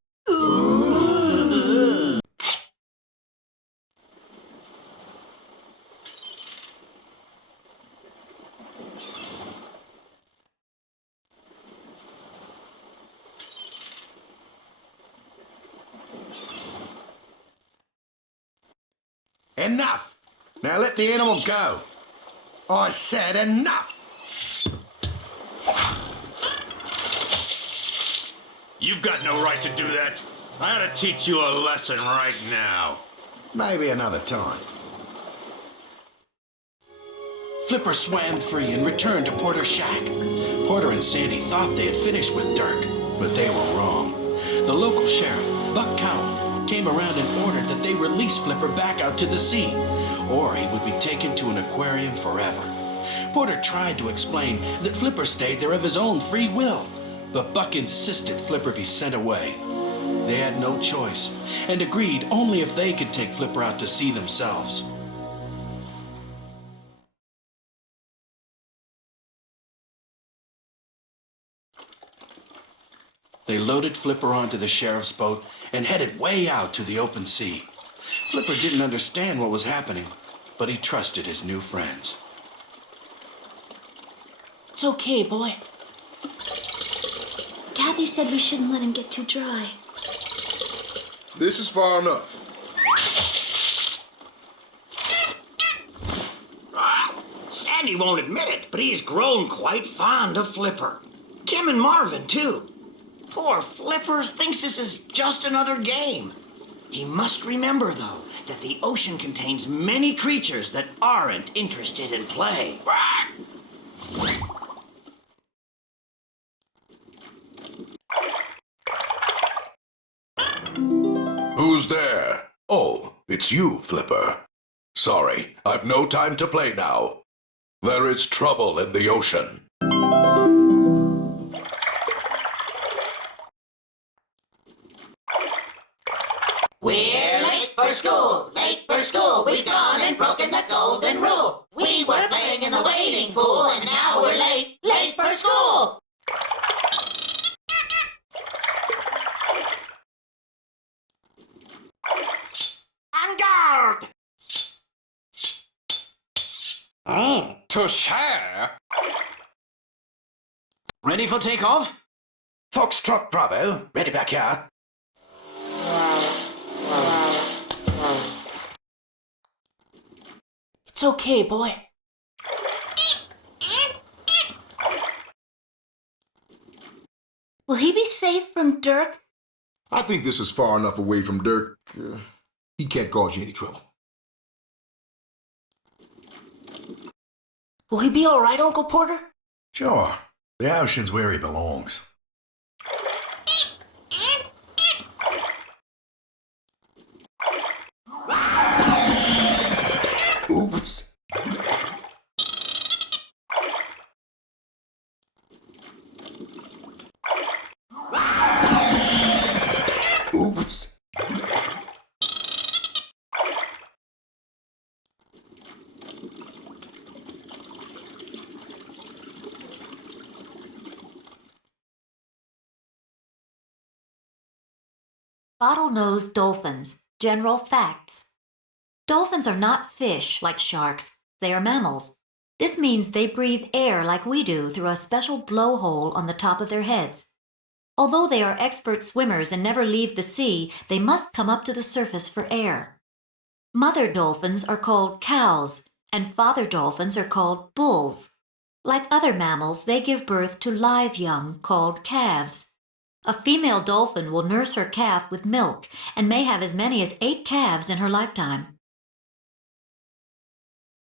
Enough! Now let the animal go. I said enough! You've got no right to do that. I ought to teach you a lesson right now. Maybe another time. Flipper swam free and returned to Porter's shack. Porter and Sandy thought they had finished with Dirk, but they were wrong. The local sheriff, Buck Cowan, came around and ordered that they release Flipper back out to the sea, or he would be taken to an aquarium forever. Porter tried to explain that Flipper stayed there of his own free will, but Buck insisted Flipper be sent away. They had no choice, and agreed only if they could take Flipper out to sea themselves. They loaded Flipper onto the sheriff's boat and headed way out to the open sea. Flipper didn't understand what was happening, but he trusted his new friends. It's okay, boy. Kathy said we shouldn't let him get too dry. This is far enough. Sandy won't admit it, but he's grown quite fond of Flipper. Kim and Marvin, too. Poor Flipper thinks this is just another game. He must remember, though, that the ocean contains many creatures that aren't interested in play. Who's there? Oh, it's you, Flipper. Sorry, I've no time to play now. There is trouble in the ocean. We're late for school, late for school. We've gone and broken the golden rule. We were playing in the wading pool, and now we're late, late for school. En garde! Touche! Ready for takeoff? Foxtrot Bravo, ready backyard. It's okay, boy. Will he be safe from Dirk? I think this is far enough away from Dirk. He can't cause you any trouble. Will he be all right, Uncle Porter? Sure. The ocean's where he belongs. Oops. Oops. Bottlenose dolphins. General facts. Dolphins are not fish like sharks. They are mammals. This means they breathe air like we do through a special blowhole on the top of their heads. Although they are expert swimmers and never leave the sea, they must come up to the surface for air. Mother dolphins are called cows, and father dolphins are called bulls. Like other mammals, they give birth to live young called calves. A female dolphin will nurse her calf with milk and may have as many as 8 calves in her lifetime.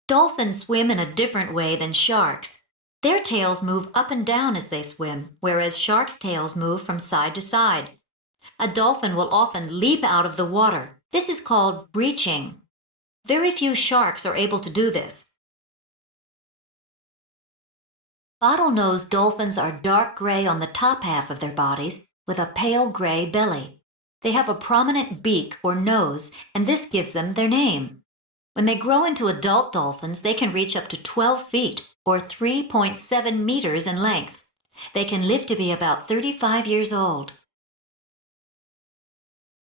Dolphins swim in a different way than sharks. Their tails move up and down as they swim, whereas sharks' tails move from side to side. A dolphin will often leap out of the water. This is called breaching. Very few sharks are able to do this. Bottlenose dolphins are dark gray on the top half of their bodies with a pale gray belly. They have a prominent beak or nose, and this gives them their name. When they grow into adult dolphins, they can reach up to 12 feet or 3.7 meters in length. They can live to be about 35 years old.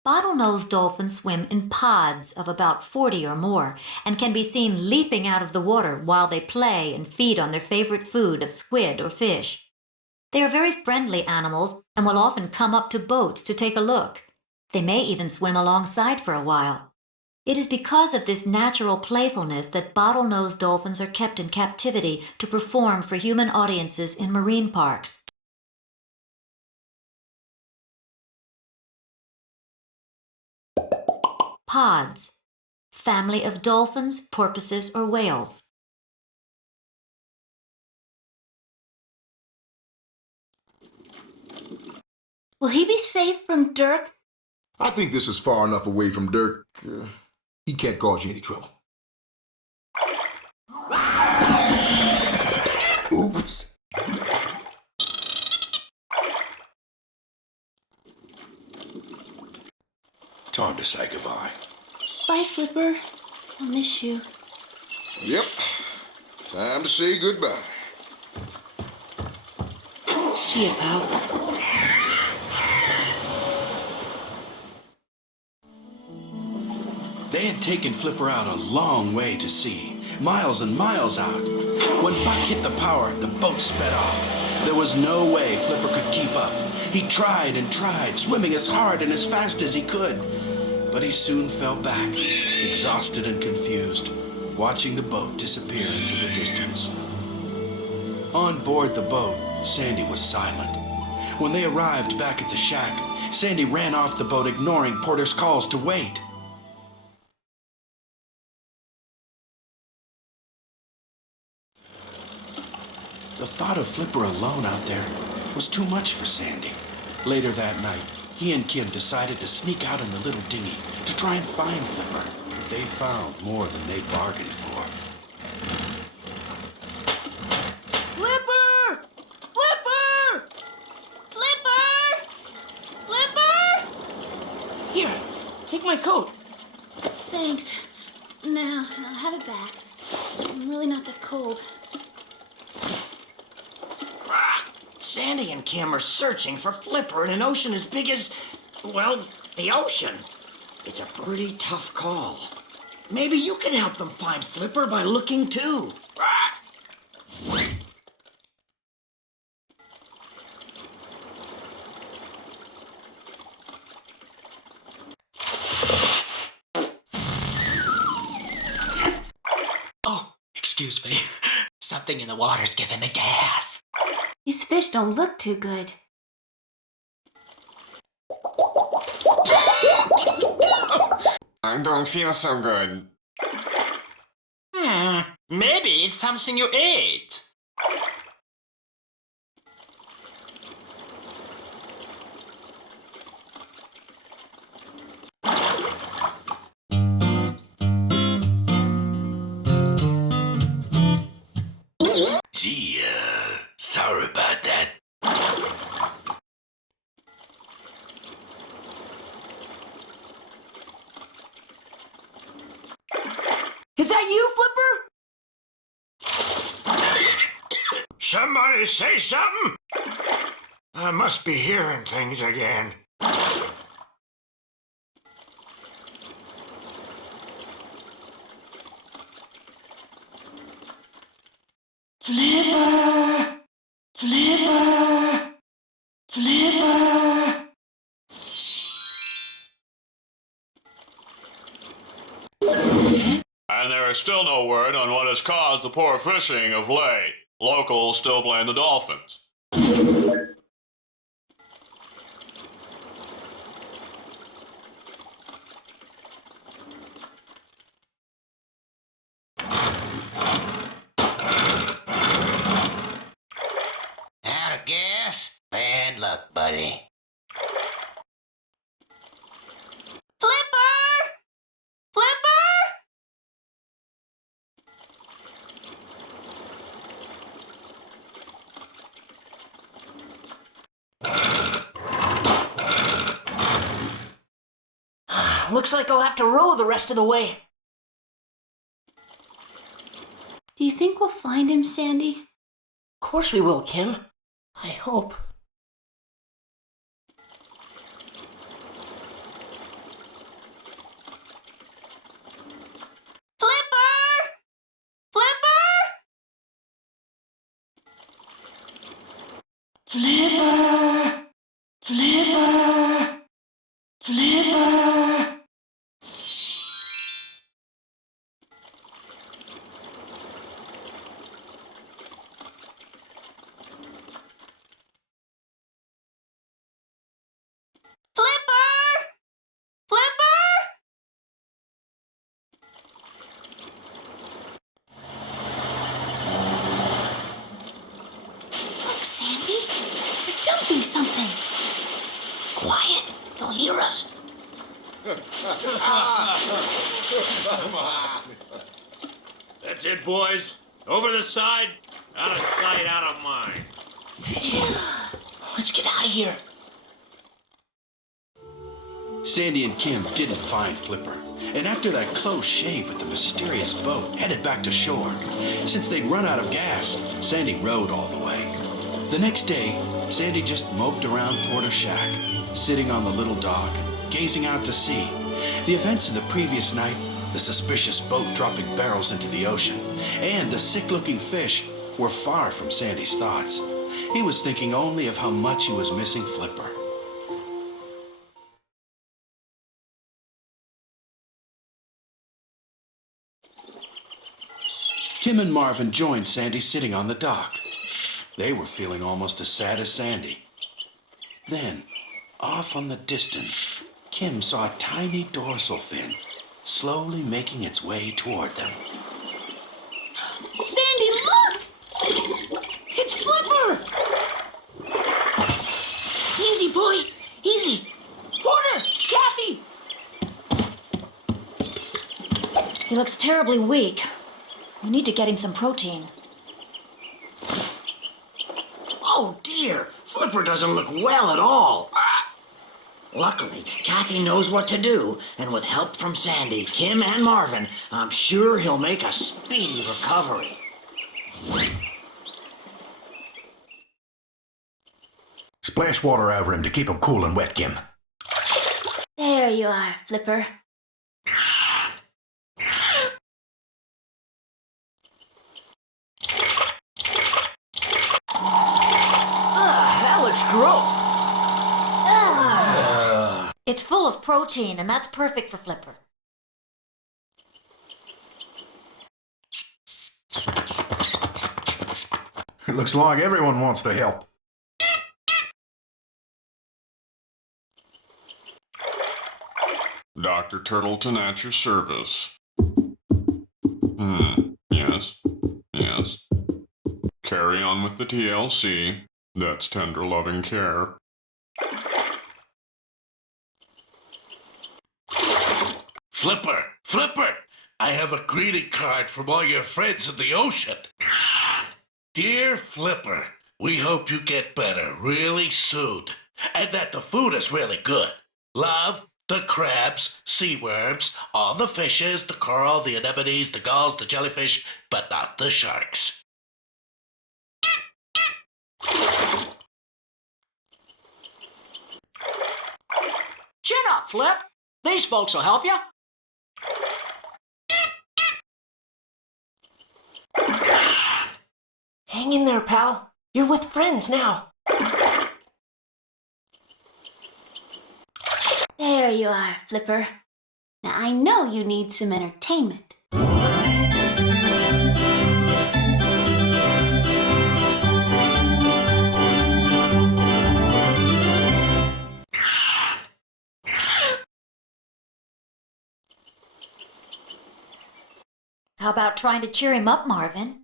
Bottlenose dolphins swim in pods of about 40 or more and can be seen leaping out of the water while they play and feed on their favorite food of squid or fish. They are very friendly animals and will often come up to boats to take a look. They may even swim alongside for a while. It is because of this natural playfulness that bottlenose dolphins are kept in captivity to perform for human audiences in marine parks. Pods. Family of dolphins, porpoises, or whales. Will he be safe from Dirk? I think this is far enough away from Dirk. He can't cause you any trouble. Oops. Time to say goodbye. Bye, Flipper. I'll miss you. Yep. Time to say goodbye. See you, pal. They had taken Flipper out a long way to sea, miles and miles out. When Buck hit the power, the boat sped off. There was no way Flipper could keep up. He tried and tried, swimming as hard and as fast as he could. But he soon fell back, exhausted and confused, watching the boat disappear into the distance. On board the boat, Sandy was silent. When they arrived back at the shack, Sandy ran off the boat, ignoring Porter's calls to wait. The thought of Flipper alone out there was too much for Sandy. Later that night, he and Kim decided to sneak out in the little dinghy to try and find Flipper. But they found more than they bargained for. Flipper! Flipper! Flipper! Flipper! Here, take my coat. Thanks. Now, I'll have it back. I'm really not that cold. Sandy and Kim are searching for Flipper in an ocean as big as, well, the ocean. It's a pretty tough call. Maybe you can help them find Flipper by looking too. Oh, excuse me. Something in the water's giving me gas. These fish don't look too good. I don't feel so good. Maybe it's something you ate. Gee, sorry about that. Is that you, Flipper? Somebody say something? I must be hearing things again. Flipper! Flipper! Flipper! And there is still no word on what has caused the poor fishing of late. Locals still blame the dolphins. Out of gas? Bad luck, buddy. Flipper! Flipper! Looks like I'll have to row the rest of the way. Do you think we'll find him, Sandy? Of course we will, Kim. I hope. Flipper! Flipper! Flipper! Flipper! Flipper! Look, Sandy. They're dumping something. Quiet, they'll hear us. That's it, boys. Over the side. Out of sight, out of mind. Let's get out of here. Sandy and Kim didn't find Flipper, and after that close shave with the mysterious boat headed back to shore, since they'd run out of gas, Sandy rowed all the way. The next day, Sandy just moped around Porter's shack, sitting on the little dock and gazing out to sea. The events of the previous night, the suspicious boat dropping barrels into the ocean, and the sick-looking fish were far from Sandy's thoughts. He was thinking only of how much he was missing Flipper. Kim and Marvin joined Sandy sitting on the dock. They were feeling almost as sad as Sandy. Then, off on the distance, Kim saw a tiny dorsal fin slowly making its way toward them. Sandy, look! It's Flipper! Easy, boy. Easy. Porter! Kathy! He looks terribly weak. We need to get him some protein. Oh dear, Flipper doesn't look well at all. Luckily, Kathy knows what to do, and with help from Sandy, Kim, and Marvin, I'm sure he'll make a speedy recovery. Splash water over him to keep him cool and wet, Kim. There you are, Flipper. That looks gross. It's full of protein, and that's perfect for Flipper. It looks like everyone wants to help. Dr. Turtleton at your service. Yes. Yes. Carry on with the TLC. That's tender loving care. Flipper, Flipper, I have a greeting card from all your friends in the ocean. Dear Flipper, we hope you get better really soon, and that the food is really good. Love, the crabs, sea worms, all the fishes, the coral, the anemones, the gulls, the jellyfish, but not the sharks. Chin up, Flip. These folks will help you. Hang in there, pal. You're with friends now. There you are, Flipper. Now I know you need some entertainment. How about trying to cheer him up, Marvin?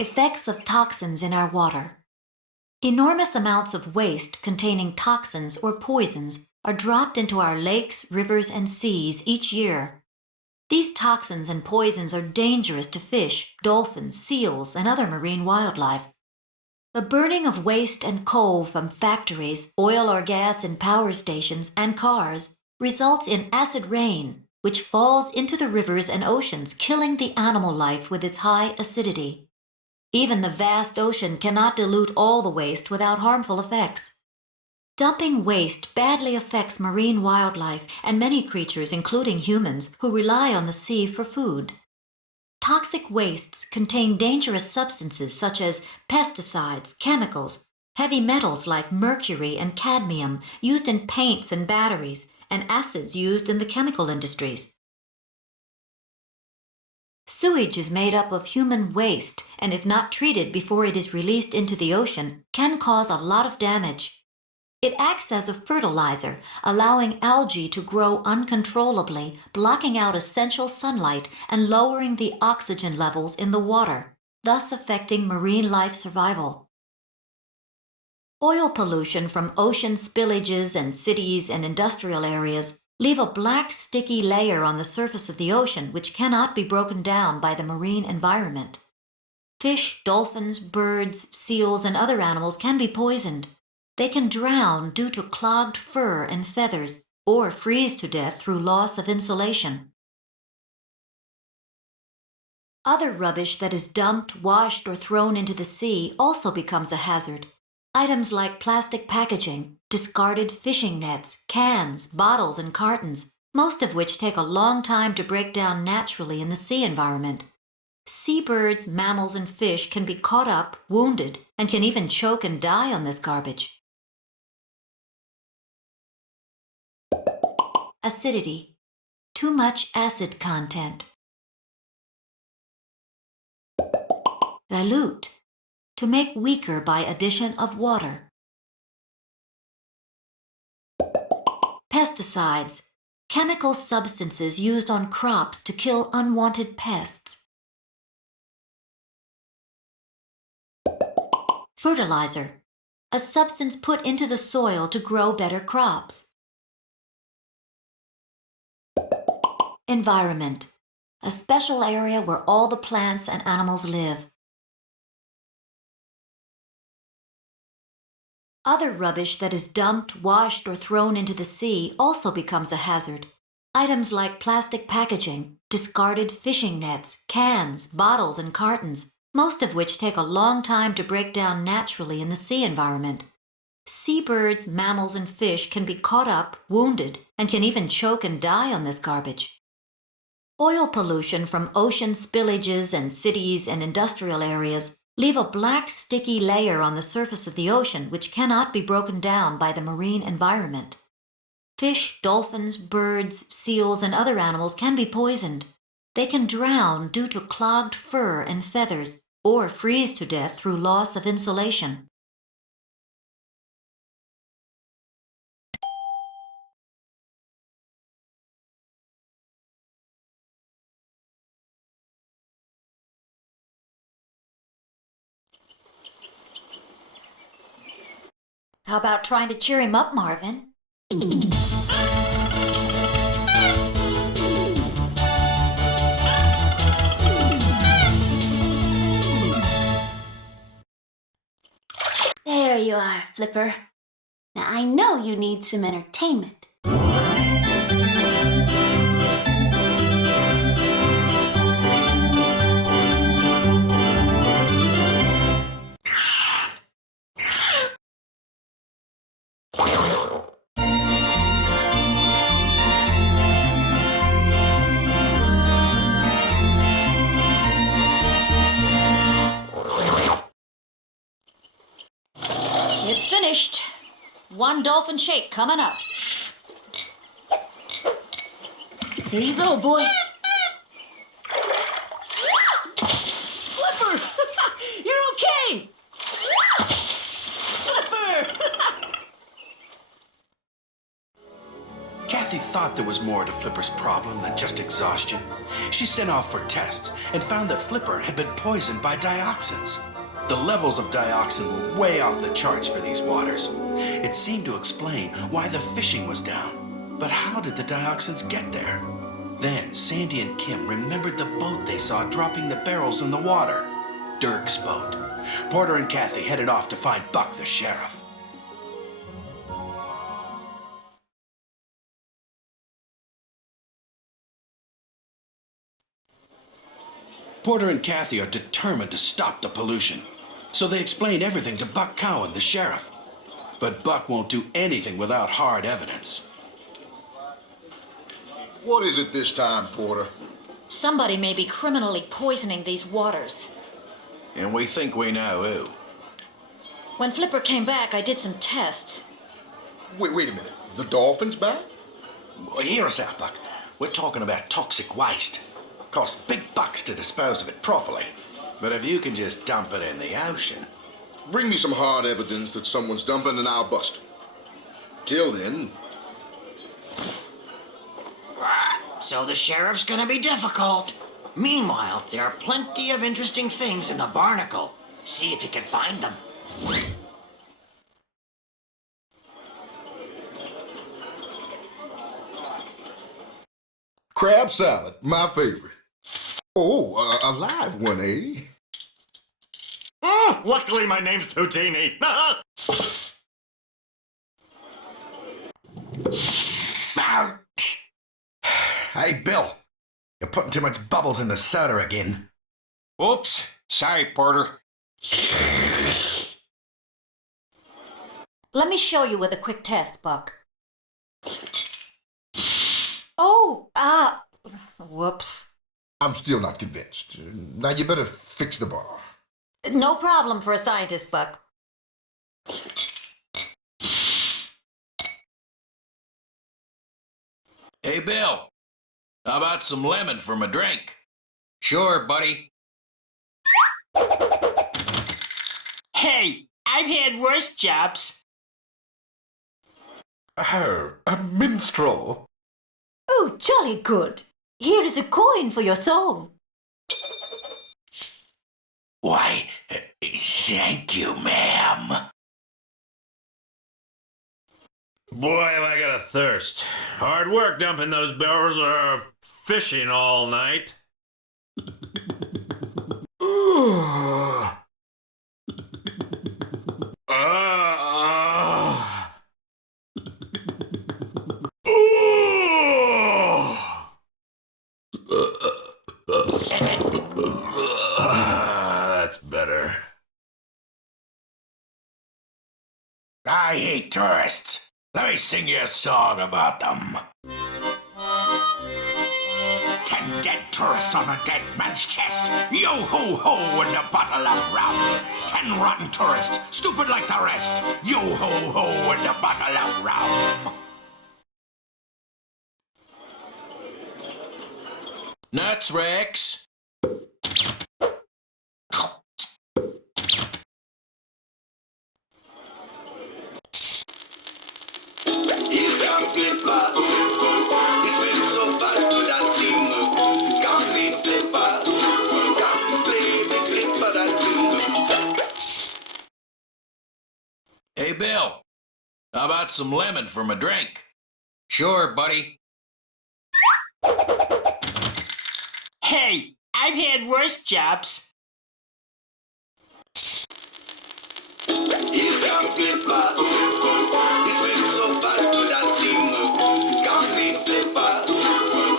Effects of toxins in our water. Enormous amounts of waste containing toxins or poisons are dropped into our lakes, rivers, and seas each year. These toxins and poisons are dangerous to fish, dolphins, seals, and other marine wildlife. The burning of waste and coal from factories, oil or gas in power stations, and cars results in acid rain, which falls into the rivers and oceans, killing the animal life with its high acidity. Even the vast ocean cannot dilute all the waste without harmful effects. Dumping waste badly affects marine wildlife and many creatures, including humans, who rely on the sea for food. Toxic wastes contain dangerous substances such as pesticides, chemicals, heavy metals like mercury and cadmium used in paints and batteries, and acids used in the chemical industries. Sewage is made up of human waste, and if not treated before it is released into the ocean, can cause a lot of damage. It acts as a fertilizer, allowing algae to grow uncontrollably, blocking out essential sunlight and lowering the oxygen levels in the water, thus affecting marine life survival. Oil pollution from ocean spillages and cities and industrial areas leave a black, sticky layer on the surface of the ocean which cannot be broken down by the marine environment. Fish, dolphins, birds, seals, and other animals can be poisoned. They can drown due to clogged fur and feathers, or freeze to death through loss of insulation. Other rubbish that is dumped, washed, or thrown into the sea also becomes a hazard. Items like plastic packaging, discarded fishing nets, cans, bottles, and cartons, most of which take a long time to break down naturally in the sea environment. Seabirds, mammals, and fish can be caught up, wounded, and can even choke and die on this garbage. Acidity. Too much acid content. Dilute. To make weaker by addition of water. Pesticides. chemical substances used on crops to kill unwanted pests. Fertilizer, a substance put into the soil to grow better crops. Environment, a special area where all the plants and animals live. Other rubbish that is dumped, washed, or thrown into the sea also becomes a hazard. Items like plastic packaging, discarded fishing nets, cans, bottles, and cartons, most of which take a long time to break down naturally in the sea environment. Seabirds, mammals, and fish can be caught up, wounded, and can even choke and die on this garbage. Oil pollution from ocean spillages and cities and industrial areas leave a black, sticky layer on the surface of the ocean which cannot be broken down by the marine environment. Fish, dolphins, birds, seals, and other animals can be poisoned. They can drown due to clogged fur and feathers, or freeze to death through loss of insulation. How about trying to cheer him up, Marvin? There you are, Flipper. Now I know you need some entertainment. It's finished. One dolphin shake coming up. Here you go, boy. Flipper! You're okay! Flipper! Kathy thought there was more to Flipper's problem than just exhaustion. She sent off for tests and found that Flipper had been poisoned by dioxins. The levels of dioxin were way off the charts for these waters. It seemed to explain why the fishing was down. But how did the dioxins get there? Then Sandy and Kim remembered the boat they saw dropping the barrels in the water. Dirk's boat. Porter and Kathy headed off to find Buck the sheriff. Porter and Kathy are determined to stop the pollution. So they explain everything to Buck Cowan, the sheriff. But Buck won't do anything without hard evidence. What is it this time, Porter? Somebody may be criminally poisoning these waters. And we think we know who. When Flipper came back, I did some tests. Wait a minute. The dolphin's back? Well, hear us out, Buck. We're talking about toxic waste. Costs big bucks to dispose of it properly. But if you can just dump it in the ocean... Bring me some hard evidence that someone's dumping and I'll bust it. Till then... So the sheriff's gonna be difficult. Meanwhile, there are plenty of interesting things in the barnacle. See if you can find them. Crab salad, my favorite. Oh, a live one, eh? Luckily, my name's Totini. Hey, Bill. You're putting too much bubbles in the soda again. Oops. Sorry, Porter. Let me show you with a quick test, Buck. Oh, whoops. I'm still not convinced. Now you better fix the bar. No problem for a scientist, Buck. Hey, Bill. How about some lemon for my drink? Sure, buddy. Hey, I've had worse jobs. Oh, a minstrel. Oh, jolly good. Here is a coin for your song. Why, thank you, ma'am. Boy, have I got a thirst. Hard work dumping those barrels or fishing all night. That's better. I hate tourists. Let me sing you a song about them. 10 dead tourists on a dead man's chest. Yo-ho-ho and a bottle of rum. 10 rotten tourists, stupid like the rest. Yo-ho-ho and a bottle of rum. Nuts, Rex. Here come Flipper. He swims so fast to that sing. Come meet Flipper. Come play with Flipper that swing. Hey, Bill. How about some lemon for my drink? Sure, buddy. Hey, I've had worse jobs. Here come Flipper. He swims so fast to that sing. Come meet Flipper.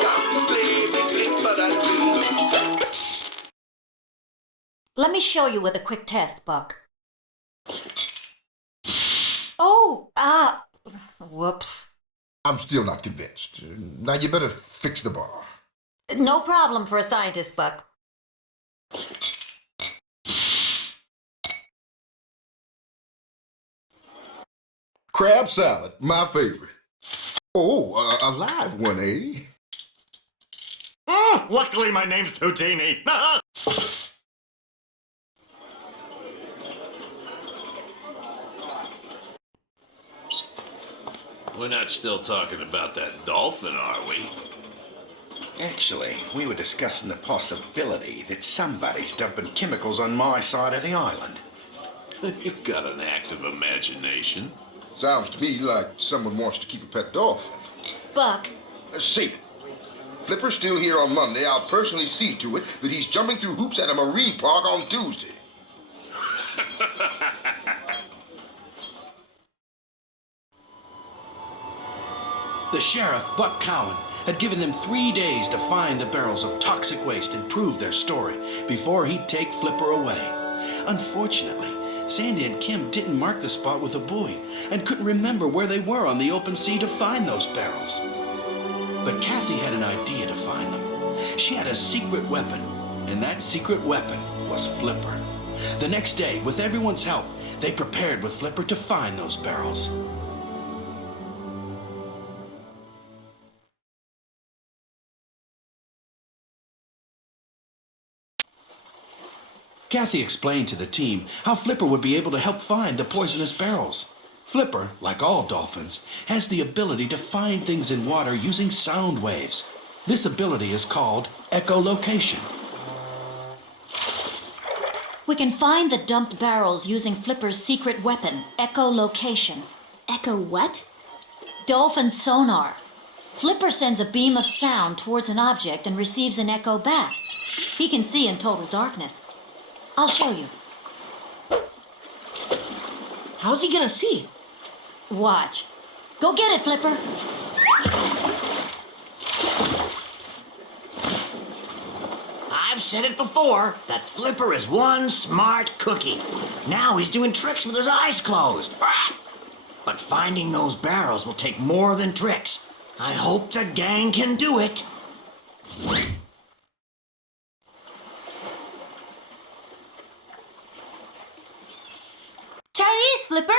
Come play with Flipper that swing. Let me show you with a quick test, Buck. Oh, whoops. I'm still not convinced. Now you better fix the bar. No problem for a scientist, Buck. Crab salad, my favorite. Oh, a live one, eh? Luckily, my name's Houdini. We're not still talking about that dolphin, are we? Actually, we were discussing the possibility that somebody's dumping chemicals on my side of the island. You've got an active imagination. Sounds to me like someone wants to keep a pet dolphin. Buck. See, Flipper's still here on Monday. I'll personally see to it that he's jumping through hoops at a marine park on Tuesday. The sheriff, Buck Cowan, had given them 3 days to find the barrels of toxic waste and prove their story before he'd take Flipper away. Unfortunately, Sandy and Kim didn't mark the spot with a buoy and couldn't remember where they were on the open sea to find those barrels. But Kathy had an idea to find them. She had a secret weapon, and that secret weapon was Flipper. The next day, with everyone's help, they prepared with Flipper to find those barrels. Kathy explained to the team how Flipper would be able to help find the poisonous barrels. Flipper, like all dolphins, has the ability to find things in water using sound waves. This ability is called echolocation. We can find the dumped barrels using Flipper's secret weapon, echolocation. Echo what? Dolphin sonar. Flipper sends a beam of sound towards an object and receives an echo back. He can see in total darkness. I'll show you. How's he gonna see? Watch. Go get it, Flipper. I've said it before, that Flipper is one smart cookie. Now he's doing tricks with his eyes closed. But finding those barrels will take more than tricks. I hope the gang can do it. Try these, Flipper.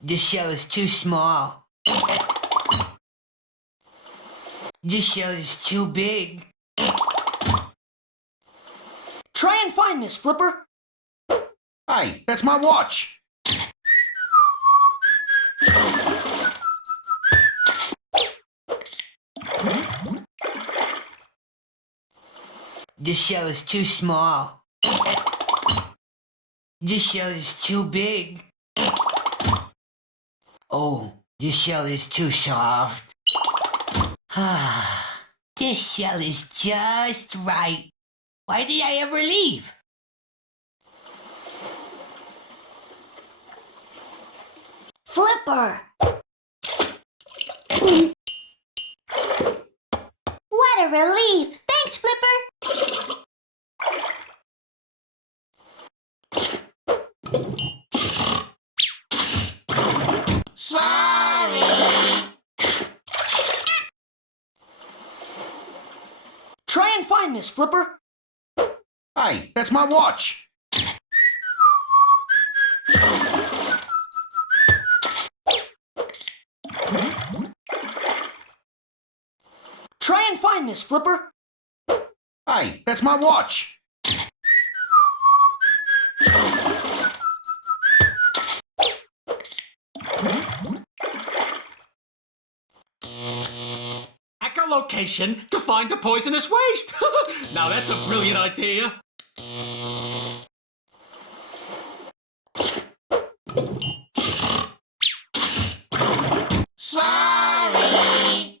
This shell is too small. This shell is too big. Try and find this, Flipper. Hey, that's my watch. This shell is too small. This shell is too big. Oh, this shell is too soft. This shell is just right. Why did I ever leave? Flipper! What a relief! Thanks, Flipper! Try and find this, Flipper. Hey, that's my watch. Try and find this, Flipper. Hey, that's my watch. Echolocation to find the poisonous waste. Now that's a brilliant idea. Sorry.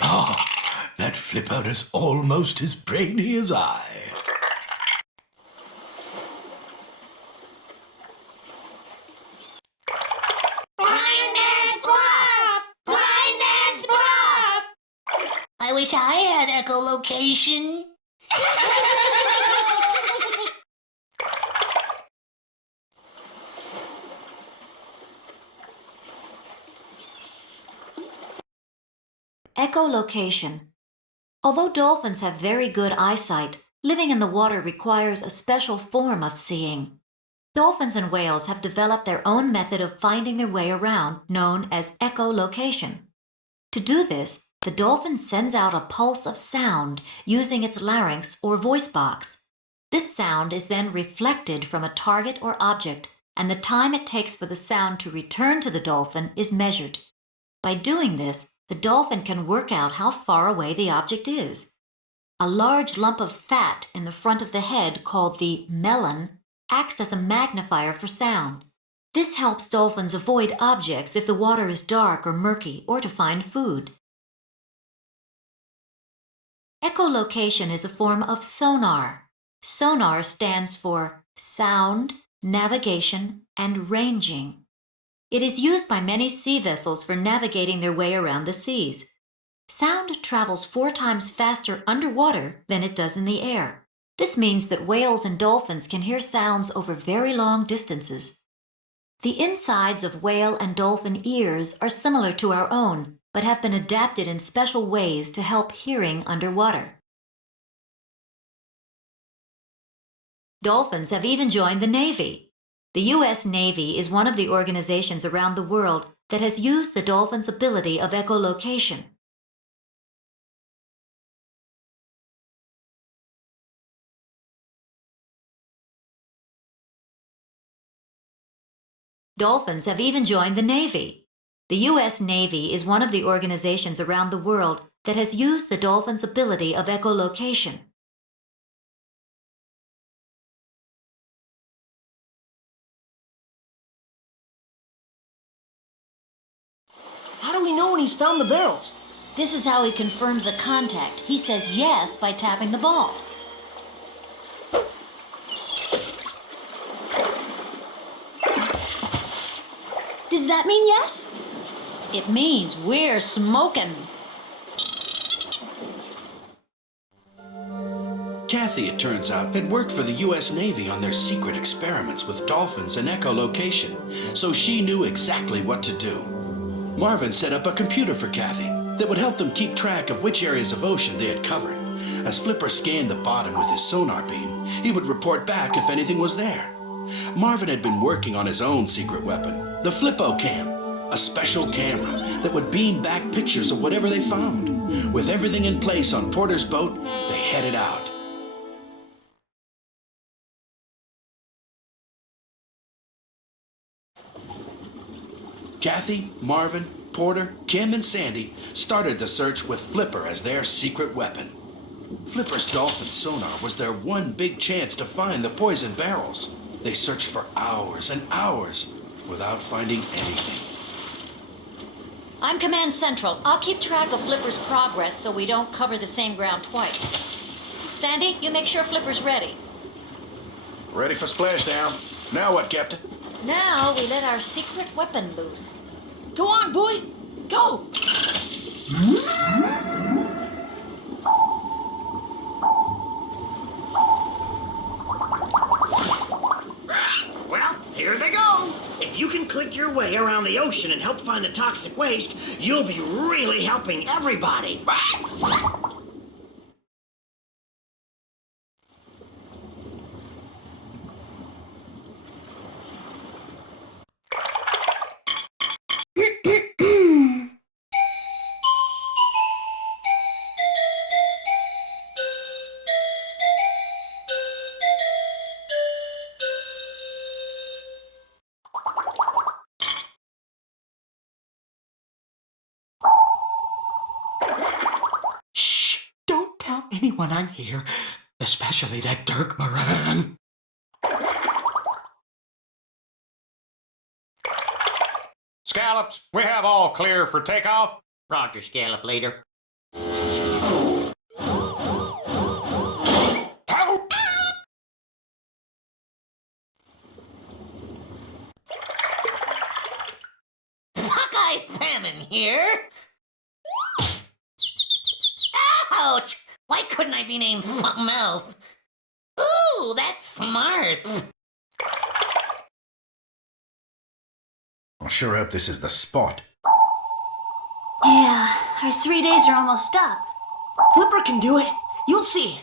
Ah, that Flipper is almost as brainy as I. I wish I had echolocation. Echolocation. Although dolphins have very good eyesight, living in the water requires a special form of seeing. Dolphins and whales have developed their own method of finding their way around, known as echolocation. To do this, the dolphin sends out a pulse of sound using its larynx or voice box. This sound is then reflected from a target or object, and the time it takes for the sound to return to the dolphin is measured. By doing this, the dolphin can work out how far away the object is. A large lump of fat in the front of the head, called the melon, acts as a magnifier for sound. This helps dolphins avoid objects if the water is dark or murky, or to find food. Echolocation is a form of sonar. Sonar stands for sound, navigation, and ranging. It is used by many sea vessels for navigating their way around the seas. Sound travels 4 times faster underwater than it does in the air. This means that whales and dolphins can hear sounds over very long distances. The insides of whale and dolphin ears are similar to our own, but have been adapted in special ways to help hearing underwater. Dolphins have even joined the Navy. The U.S. Navy is one of the organizations around the world that has used the dolphin's ability of echolocation. Dolphins have even joined the Navy. The U.S. Navy is one of the organizations around the world that has used the dolphin's ability of echolocation. How do we know when he's found the barrels? This is how he confirms a contact. He says yes by tapping the ball. Does that mean yes? It means we're smoking. Kathy, it turns out, had worked for the U.S. Navy on their secret experiments with dolphins and echolocation, so she knew exactly what to do. Marvin set up a computer for Kathy that would help them keep track of which areas of ocean they had covered. As Flipper scanned the bottom with his sonar beam, he would report back if anything was there. Marvin had been working on his own secret weapon, the Flippo Cam, a special camera that would beam back pictures of whatever they found. With everything in place on Porter's boat, they headed out. Kathy, Marvin, Porter, Kim, and Sandy started the search with Flipper as their secret weapon. Flipper's dolphin sonar was their one big chance to find the poison barrels. They searched for hours and hours without finding anything. I'm Command Central. I'll keep track of Flipper's progress so we don't cover the same ground twice. Sandy, you make sure Flipper's ready. Ready for splashdown. Now what, Captain? Now we let our secret weapon loose. Go on, boy! Go! Well, here they go. If you can click your way around the ocean and help find the toxic waste, you'll be really helping everybody. Anyone I'm here, especially that Dirk Moran. Scallops, we have all clear for takeoff. Roger, Scallop Leader. Hawkeye Famine here. Ouch! Why couldn't I be named something else? Ooh, that's smart. I sure hope this is the spot. Yeah, our 3 days are almost up. Flipper can do it. You'll see.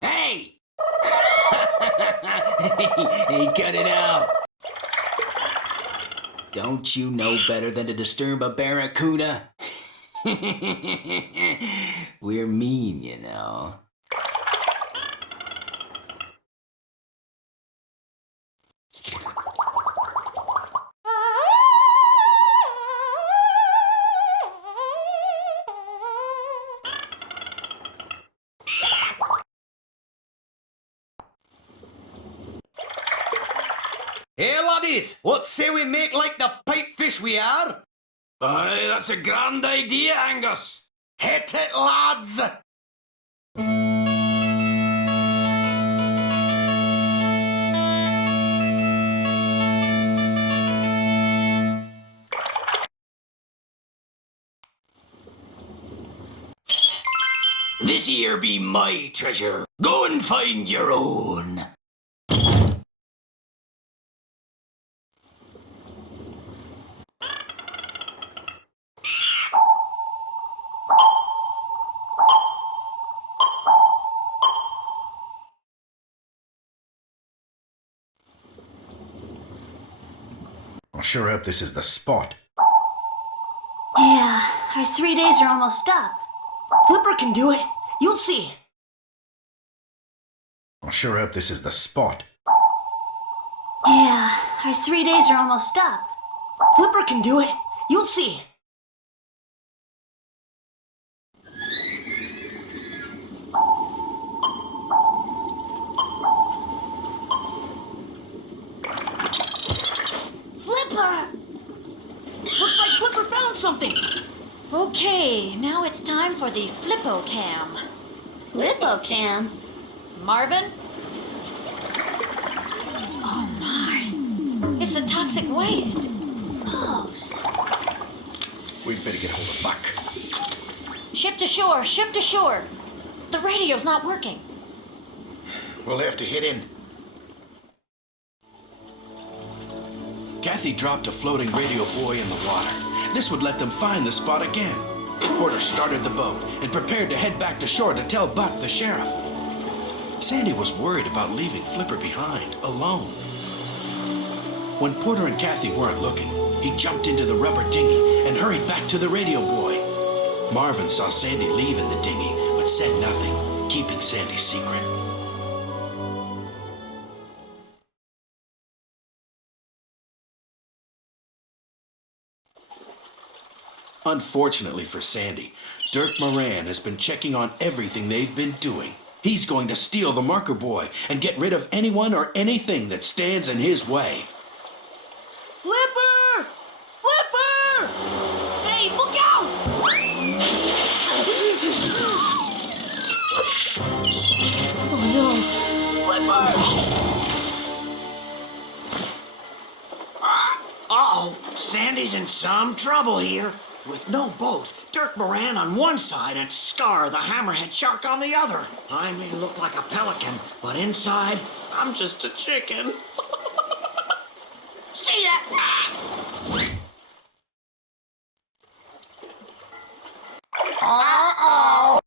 Hey! Hey, cut it out. Don't you know better than to disturb a barracuda? We're mean, you know. Hey, laddies, what say we make like the pipefish we are? Aye, that's a grand idea, Angus. Hit it, lads! This here be my treasure. Go and find your own. I sure hope this is the spot. Yeah, our 3 days are almost up. Flipper can do it. You'll see. I sure hope this is the spot. Yeah, our 3 days are almost up. Flipper can do it. You'll see. Flipper! Looks like Flipper found something. Okay, now it's time for the Flippo Cam. Flippo Cam? Marvin? Oh my. It's the toxic waste. Gross. We'd better get hold of Buck. Ship to shore, ship to shore. The radio's not working. We'll have to hit in. Kathy dropped a floating radio buoy in the water. This would let them find the spot again. Porter started the boat and prepared to head back to shore to tell Buck, the sheriff. Sandy was worried about leaving Flipper behind, alone. When Porter and Kathy weren't looking, he jumped into the rubber dinghy and hurried back to the radio boy. Marvin saw Sandy leave in the dinghy, but said nothing, keeping Sandy's secret. Unfortunately for Sandy, Dirk Moran has been checking on everything they've been doing. He's going to steal the marker boy and get rid of anyone or anything that stands in his way. Flipper! Flipper! Hey, look out! Oh no! Flipper! Uh-oh, Sandy's in some trouble here. With no boat, Dirk Moran on one side and Scar, the hammerhead shark, on the other. I may look like a pelican, but inside, I'm just a chicken. See ya! Uh-oh!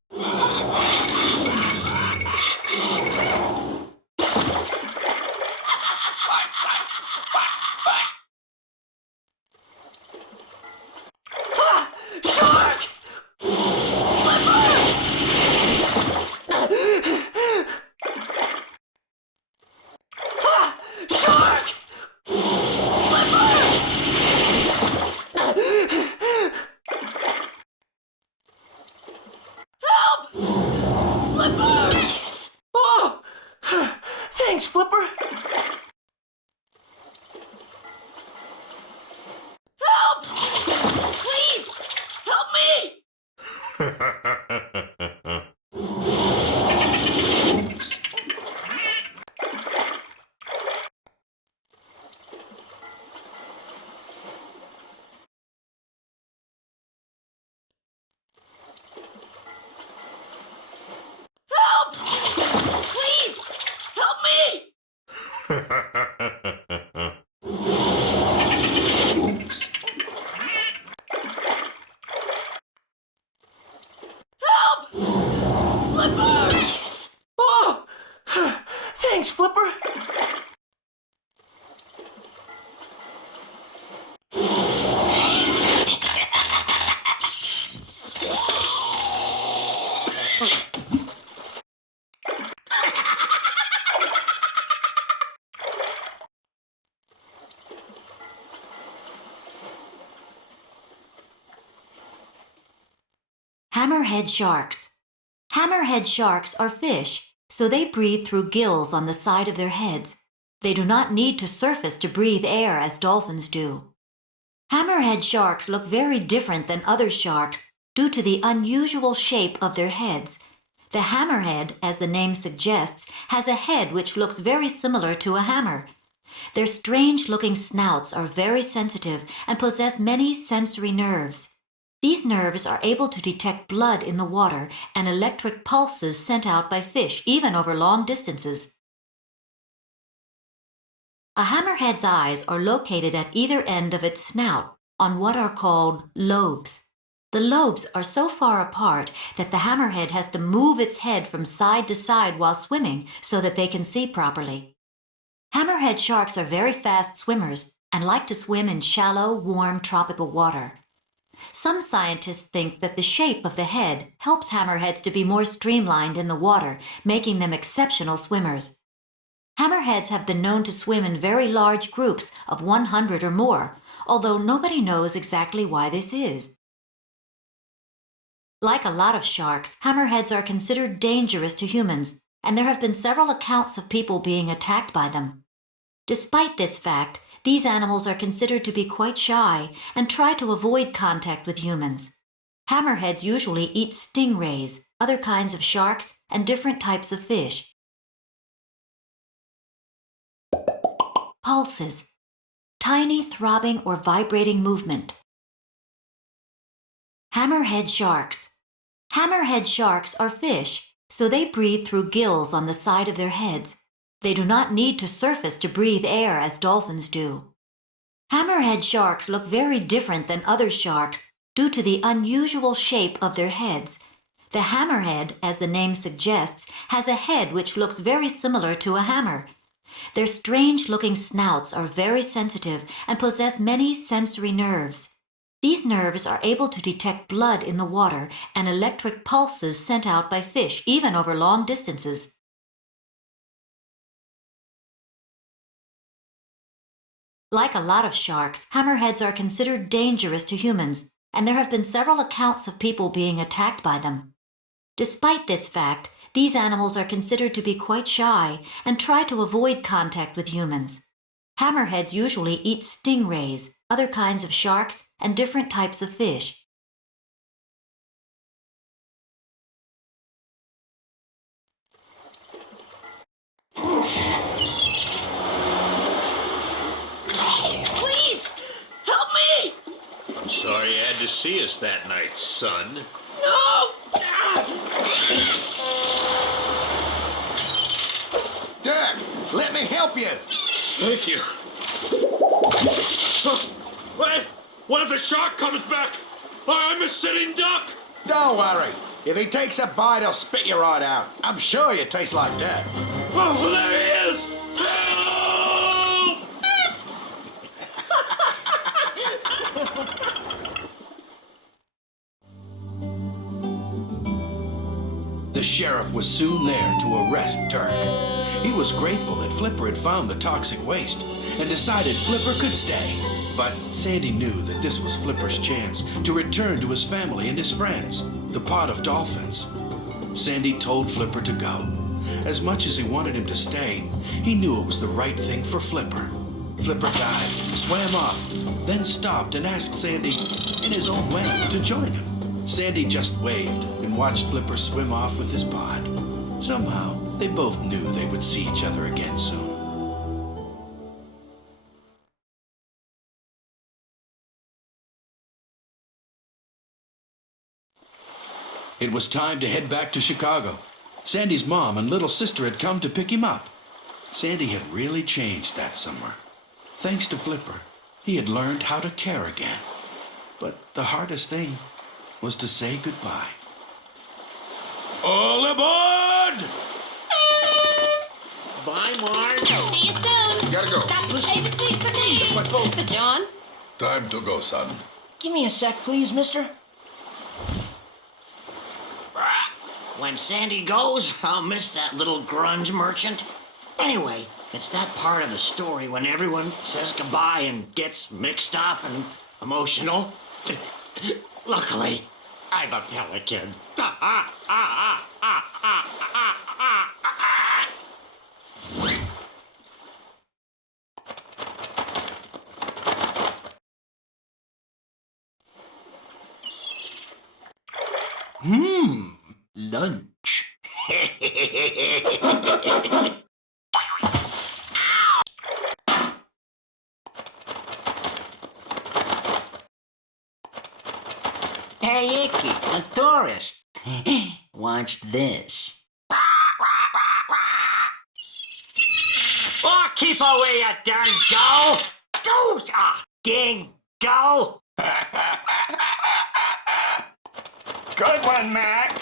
Shark! Shark! Help! Flipper! Oh! Thanks, Flipper. Help! Please! Help me! Help! Please! Help me! Help! Flipper! Oh! Thanks, Flipper. Hammerhead sharks. Hammerhead sharks are fish, so they breathe through gills on the side of their heads. They do not need to surface to breathe air as dolphins do. Hammerhead sharks look very different than other sharks due to the unusual shape of their heads. The hammerhead, as the name suggests, has a head which looks very similar to a hammer. Their strange-looking snouts are very sensitive and possess many sensory nerves. These nerves are able to detect blood in the water and electric pulses sent out by fish, even over long distances. A hammerhead's eyes are located at either end of its snout on what are called lobes. The lobes are so far apart that the hammerhead has to move its head from side to side while swimming so that they can see properly. Hammerhead sharks are very fast swimmers and like to swim in shallow, warm, tropical water. Some scientists think that the shape of the head helps hammerheads to be more streamlined in the water, making them exceptional swimmers. Hammerheads have been known to swim in very large groups of 100 or more, although nobody knows exactly why this is. Like a lot of sharks, hammerheads are considered dangerous to humans, and there have been several accounts of people being attacked by them. Despite this fact, these animals are considered to be quite shy and try to avoid contact with humans. Hammerheads usually eat stingrays, other kinds of sharks, and different types of fish. Pulses. Tiny throbbing or vibrating movement. Hammerhead sharks. Hammerhead sharks are fish, so they breathe through gills on the side of their heads. They do not need to surface to breathe air as dolphins do. Hammerhead sharks look very different than other sharks due to the unusual shape of their heads. The hammerhead, as the name suggests, has a head which looks very similar to a hammer. Their strange-looking snouts are very sensitive and possess many sensory nerves. These nerves are able to detect blood in the water and electric pulses sent out by fish, even over long distances. Like a lot of sharks, hammerheads are considered dangerous to humans, and there have been several accounts of people being attacked by them. Despite this fact, these animals are considered to be quite shy and try to avoid contact with humans. Hammerheads usually eat stingrays, other kinds of sharks, and different types of fish. Please! Help me! I'm sorry you had to see us that night, son. No! Dirk, let me help you. Thank you. Wait! What if the shark comes back? I'm a sitting duck! Don't worry. If he takes a bite, he'll spit you right out. I'm sure you taste like dirt. Oh, there he is! Help! The sheriff was soon there to arrest Dirk. He was grateful that Flipper had found the toxic waste and decided Flipper could stay. But Sandy knew that this was Flipper's chance to return to his family and his friends, the pod of dolphins. Sandy told Flipper to go. As much as he wanted him to stay, he knew it was the right thing for Flipper. Flipper dived, swam off, then stopped and asked Sandy, in his own way, to join him. Sandy just waved and watched Flipper swim off with his pod. Somehow, they both knew they would see each other again soon. It was time to head back to Chicago. Sandy's mom and little sister had come to pick him up. Sandy had really changed that summer. Thanks to Flipper, he had learned how to care again. But the hardest thing was to say goodbye. All aboard! Bye, Marge. See you soon. Gotta go. Stop pushing. Save a seat for me. That's my boat. Mr. John. Time to go, son. Give me a sec, please, mister. When Sandy goes, I'll miss that little grunge merchant. Anyway, it's that part of the story when everyone says goodbye and gets mixed up and emotional. Luckily, I'm a pelican. Lunch. Hey, Icky, a tourist. Watch this. Oh, keep away, you darn go! Dang go! Good one, Mac.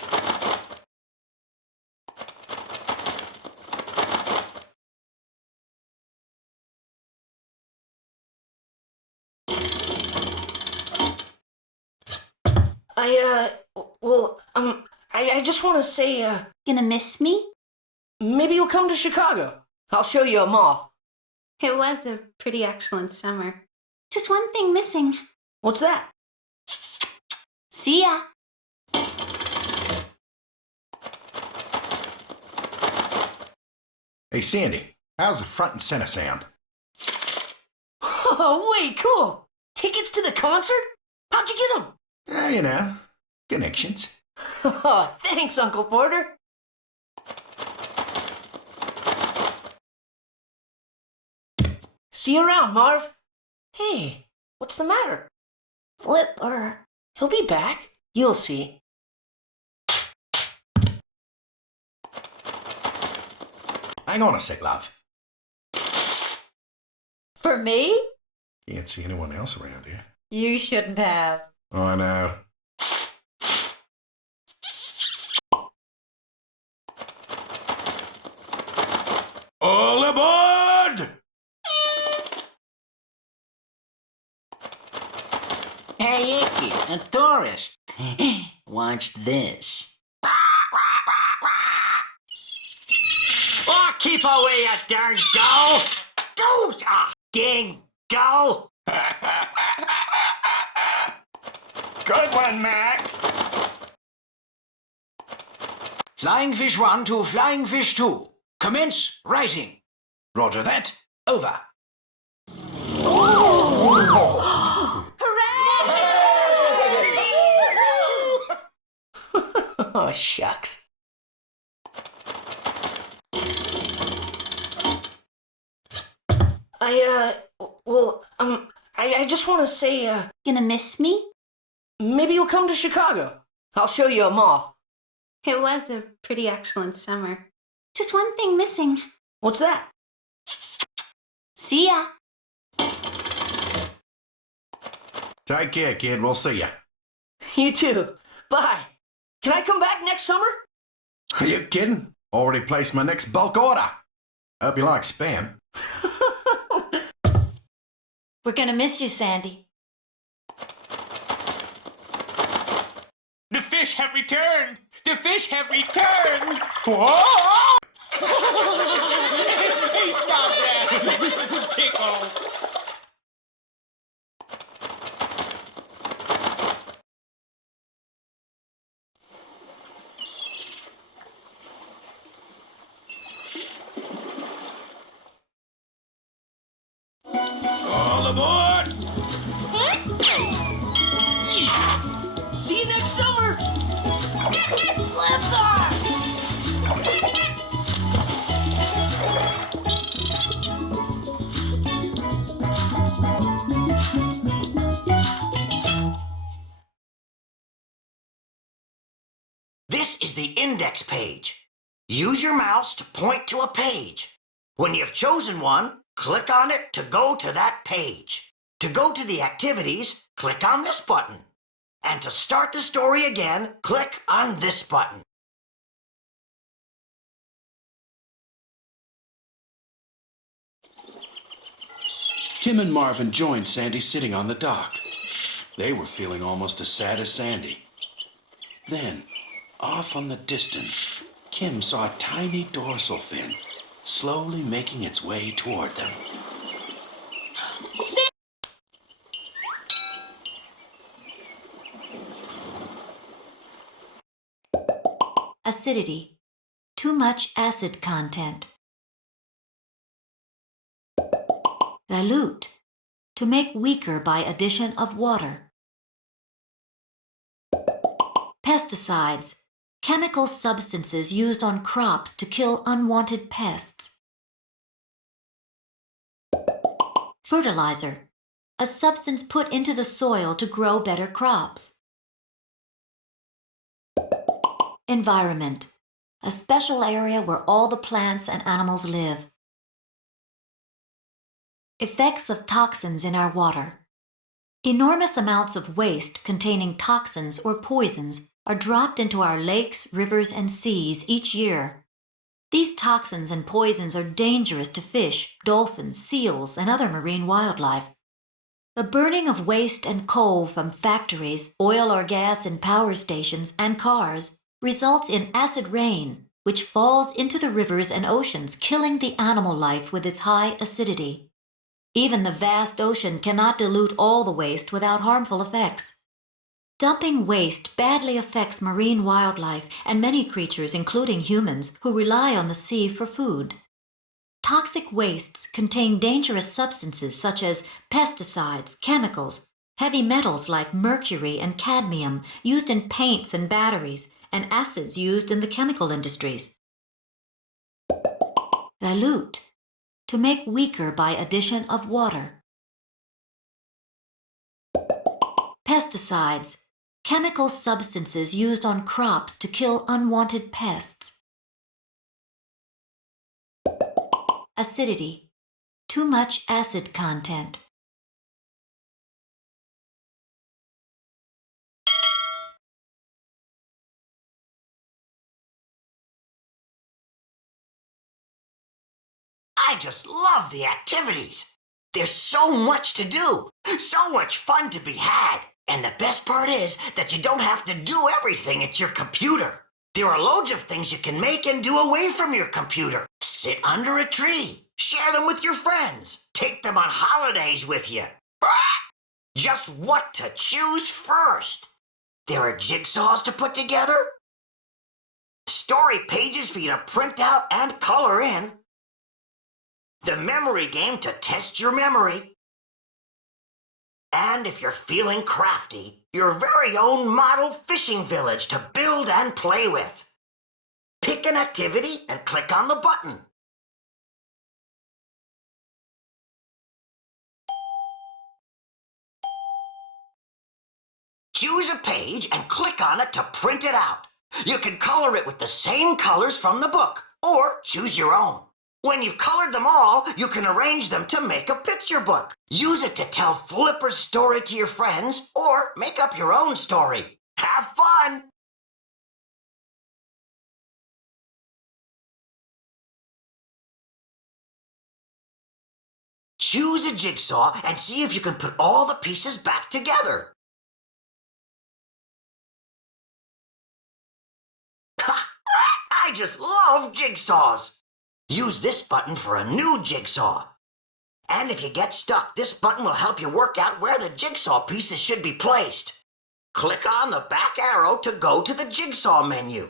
I just want to say, Gonna miss me? maybe you'll come to Chicago. I'll show you a mall. It was a pretty excellent summer. Just one thing missing. What's that? See ya. Hey, Sandy, how's the front and center sound? Oh, way cool. Tickets to the concert? How'd you get them? You know, connections. Oh, thanks, Uncle Porter. See you around, Marv. Hey, what's the matter? Flipper. He'll be back. You'll see. Hang on a sec, love. For me? Can't see anyone else around here. You shouldn't have. Oh, I know. Hey, Icky, a tourist. Watch this. Oh, keep away, you darn go! Dang go! Good one, Mac. Flying Fish 1 to Flying Fish 2. Commence writing. Roger that. Over. Oh, shucks. I just want to say, Gonna miss me? maybe you'll come to Chicago. I'll show you a mall. It was a pretty excellent summer. Just one thing missing. What's that? See ya. Take care, kid. We'll see you. You too. Bye. Can I come back next summer? Are you kidding? Already placed my next bulk order. Hope you like spam. We're gonna miss you, Sandy. The fish have returned! The fish have returned! Whoa! Hey, stop that! Tickle! All aboard! See you next summer! This is the index page. Use your mouse to point to a page. When you've chosen one, click on it to go to that page. To go to the activities, click on this button. And to start the story again, click on this button. Kim and Marvin joined Sandy sitting on the dock. They were feeling almost as sad as Sandy. Then, off on the distance, Kim saw a tiny dorsal fin slowly making its way toward them. Acidity. Too much acid content. Dilute. To make weaker by addition of water. Pesticides. Chemical substances used on crops to kill unwanted pests. Fertilizer. A substance put into the soil to grow better crops. Environment. A special area where all the plants and animals live. Effects of toxins in our water. Enormous amounts of waste containing toxins or poisons are dropped into our lakes, rivers, and seas each year. These toxins and poisons are dangerous to fish, dolphins, seals, and other marine wildlife. The burning of waste and coal from factories, oil or gas in power stations, and cars results in acid rain, which falls into the rivers and oceans, killing the animal life with its high acidity. Even the vast ocean cannot dilute all the waste without harmful effects. Dumping waste badly affects marine wildlife and many creatures, including humans, who rely on the sea for food. Toxic wastes contain dangerous substances such as pesticides, chemicals, heavy metals like mercury and cadmium used in paints and batteries, and acids used in the chemical industries. Dilute. To make weaker by addition of water. Pesticides. Chemical substances used on crops to kill unwanted pests. Acidity. Too much acid content. I just love the activities. There's so much to do, so much fun to be had. And the best part is that you don't have to do everything at your computer. There are loads of things you can make and do away from your computer. Sit under a tree. Share them with your friends. Take them on holidays with you. Just what to choose first. There are jigsaws to put together, story pages for you to print out and color in, the memory game to test your memory, and if you're feeling crafty, your very own model fishing village to build and play with. Pick an activity and click on the button. Choose a page and click on it to print it out. You can color it with the same colors from the book, or choose your own. When you've colored them all, you can arrange them to make a picture book. Use it to tell Flipper's story to your friends, or make up your own story. Have fun! Choose a jigsaw and see if you can put all the pieces back together. I just love jigsaws. Use this button for a new jigsaw. And if you get stuck, this button will help you work out where the jigsaw pieces should be placed. Click on the back arrow to go to the jigsaw menu.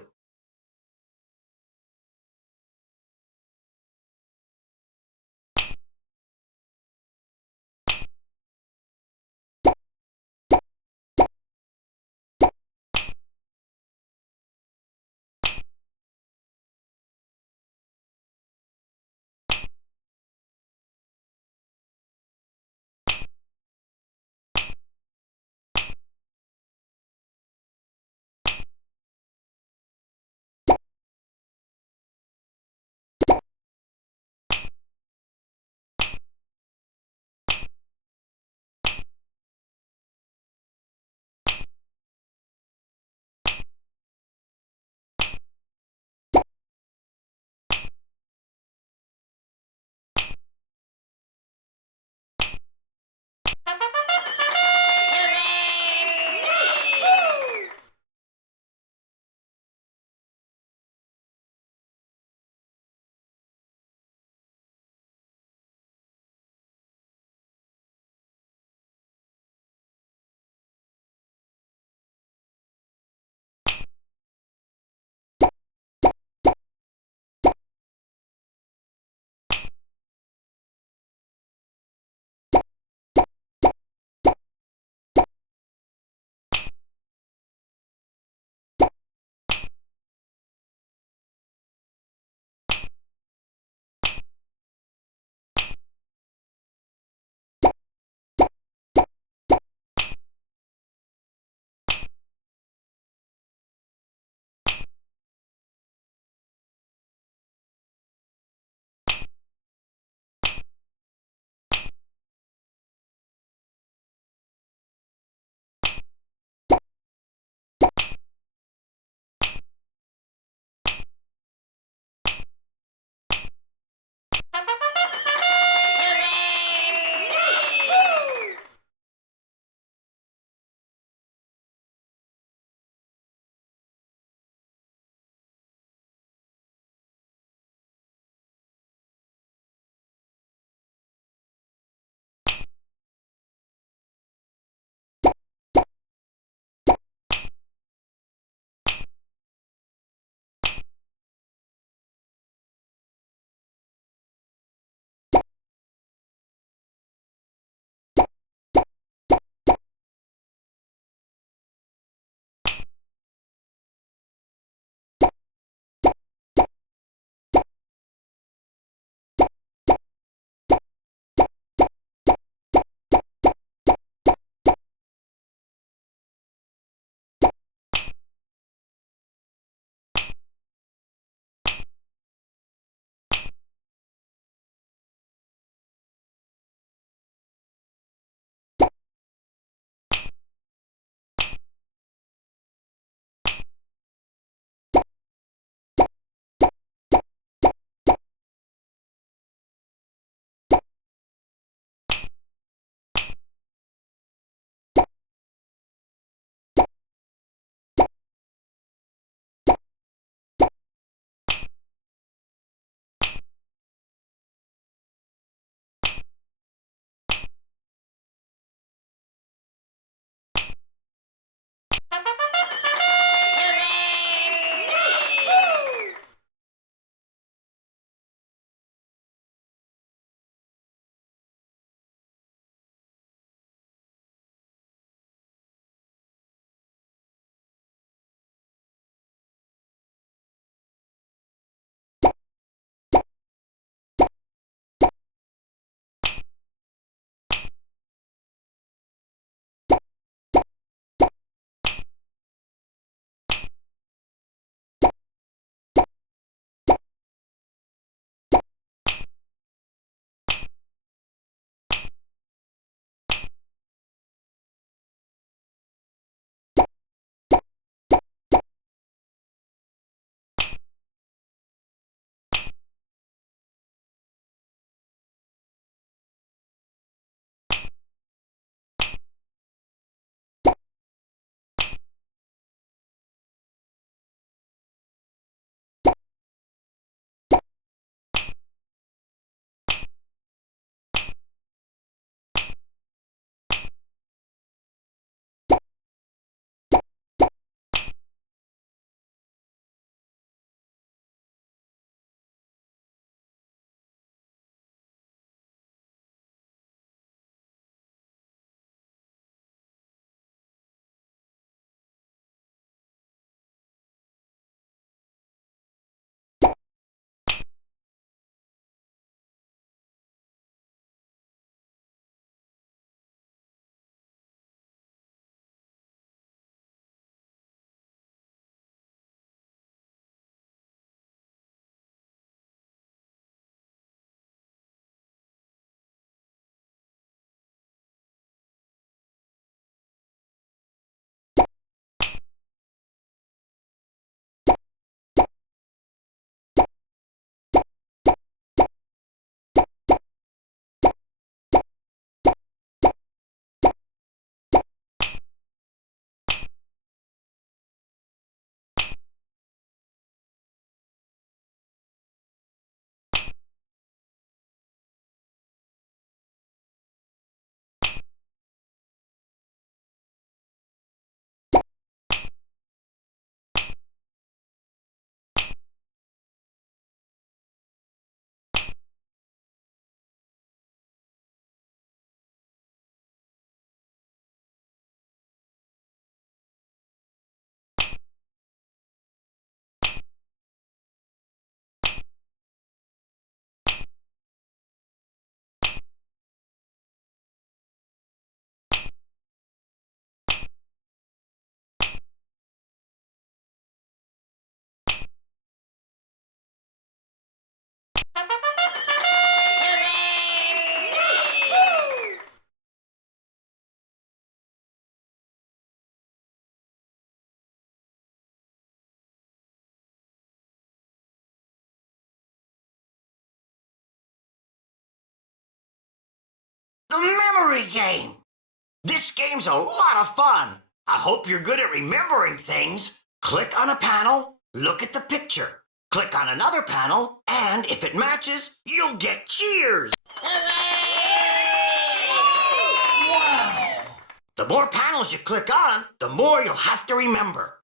The memory game. This game's a lot of fun. I hope you're good at remembering things. Click on a panel, look at the picture. Click on another panel, and if it matches, you'll get cheers. The more panels you click on, the more you'll have to remember.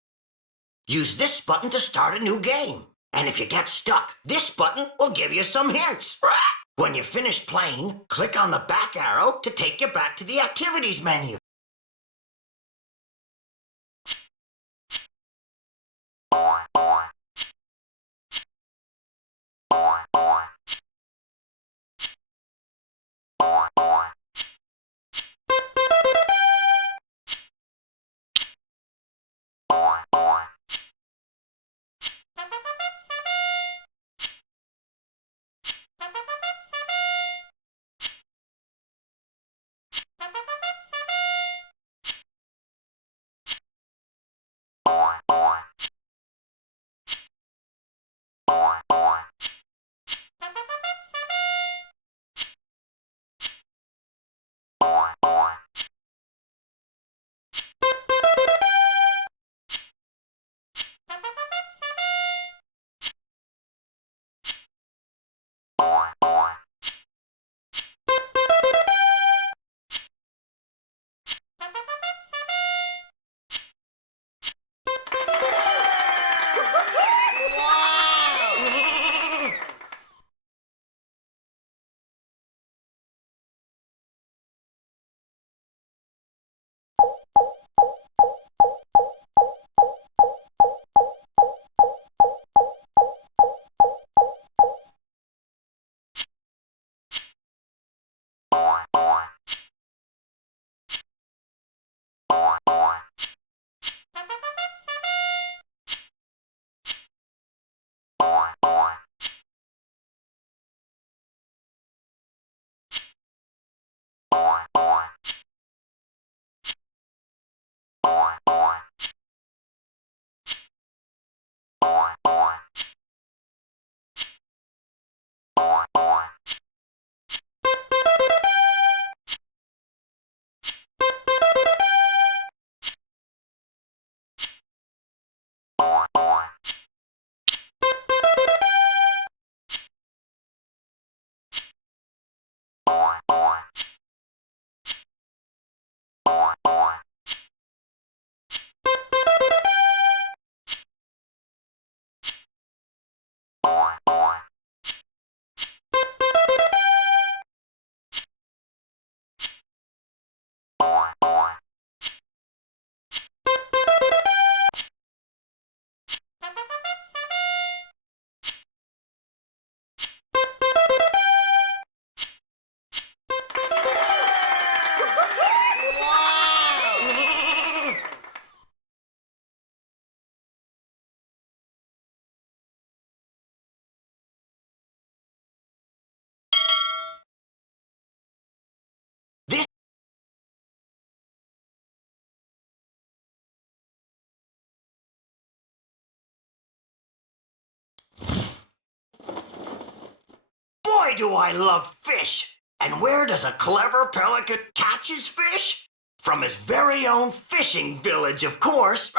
Use this button to start a new game. And if you get stuck, this button will give you some hints. When you finish playing, click on the back arrow to take you back to the activities menu. Boy, do I love fish! And where does a clever pelican catch his fish? From his very own fishing village, of course.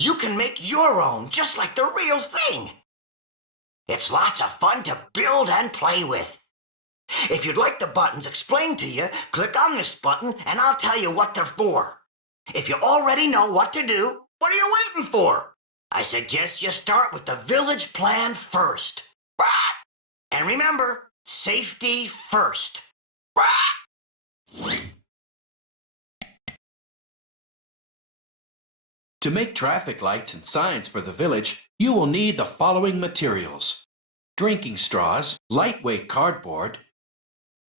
You can make your own, just like the real thing. It's lots of fun to build and play with. If you'd like the buttons explained to you, click on this button and I'll tell you what they're for. If you already know what to do, what are you waiting for? I suggest you start with the village plan first. And remember, safety first. To make traffic lights and signs for the village, you will need the following materials: drinking straws, lightweight cardboard,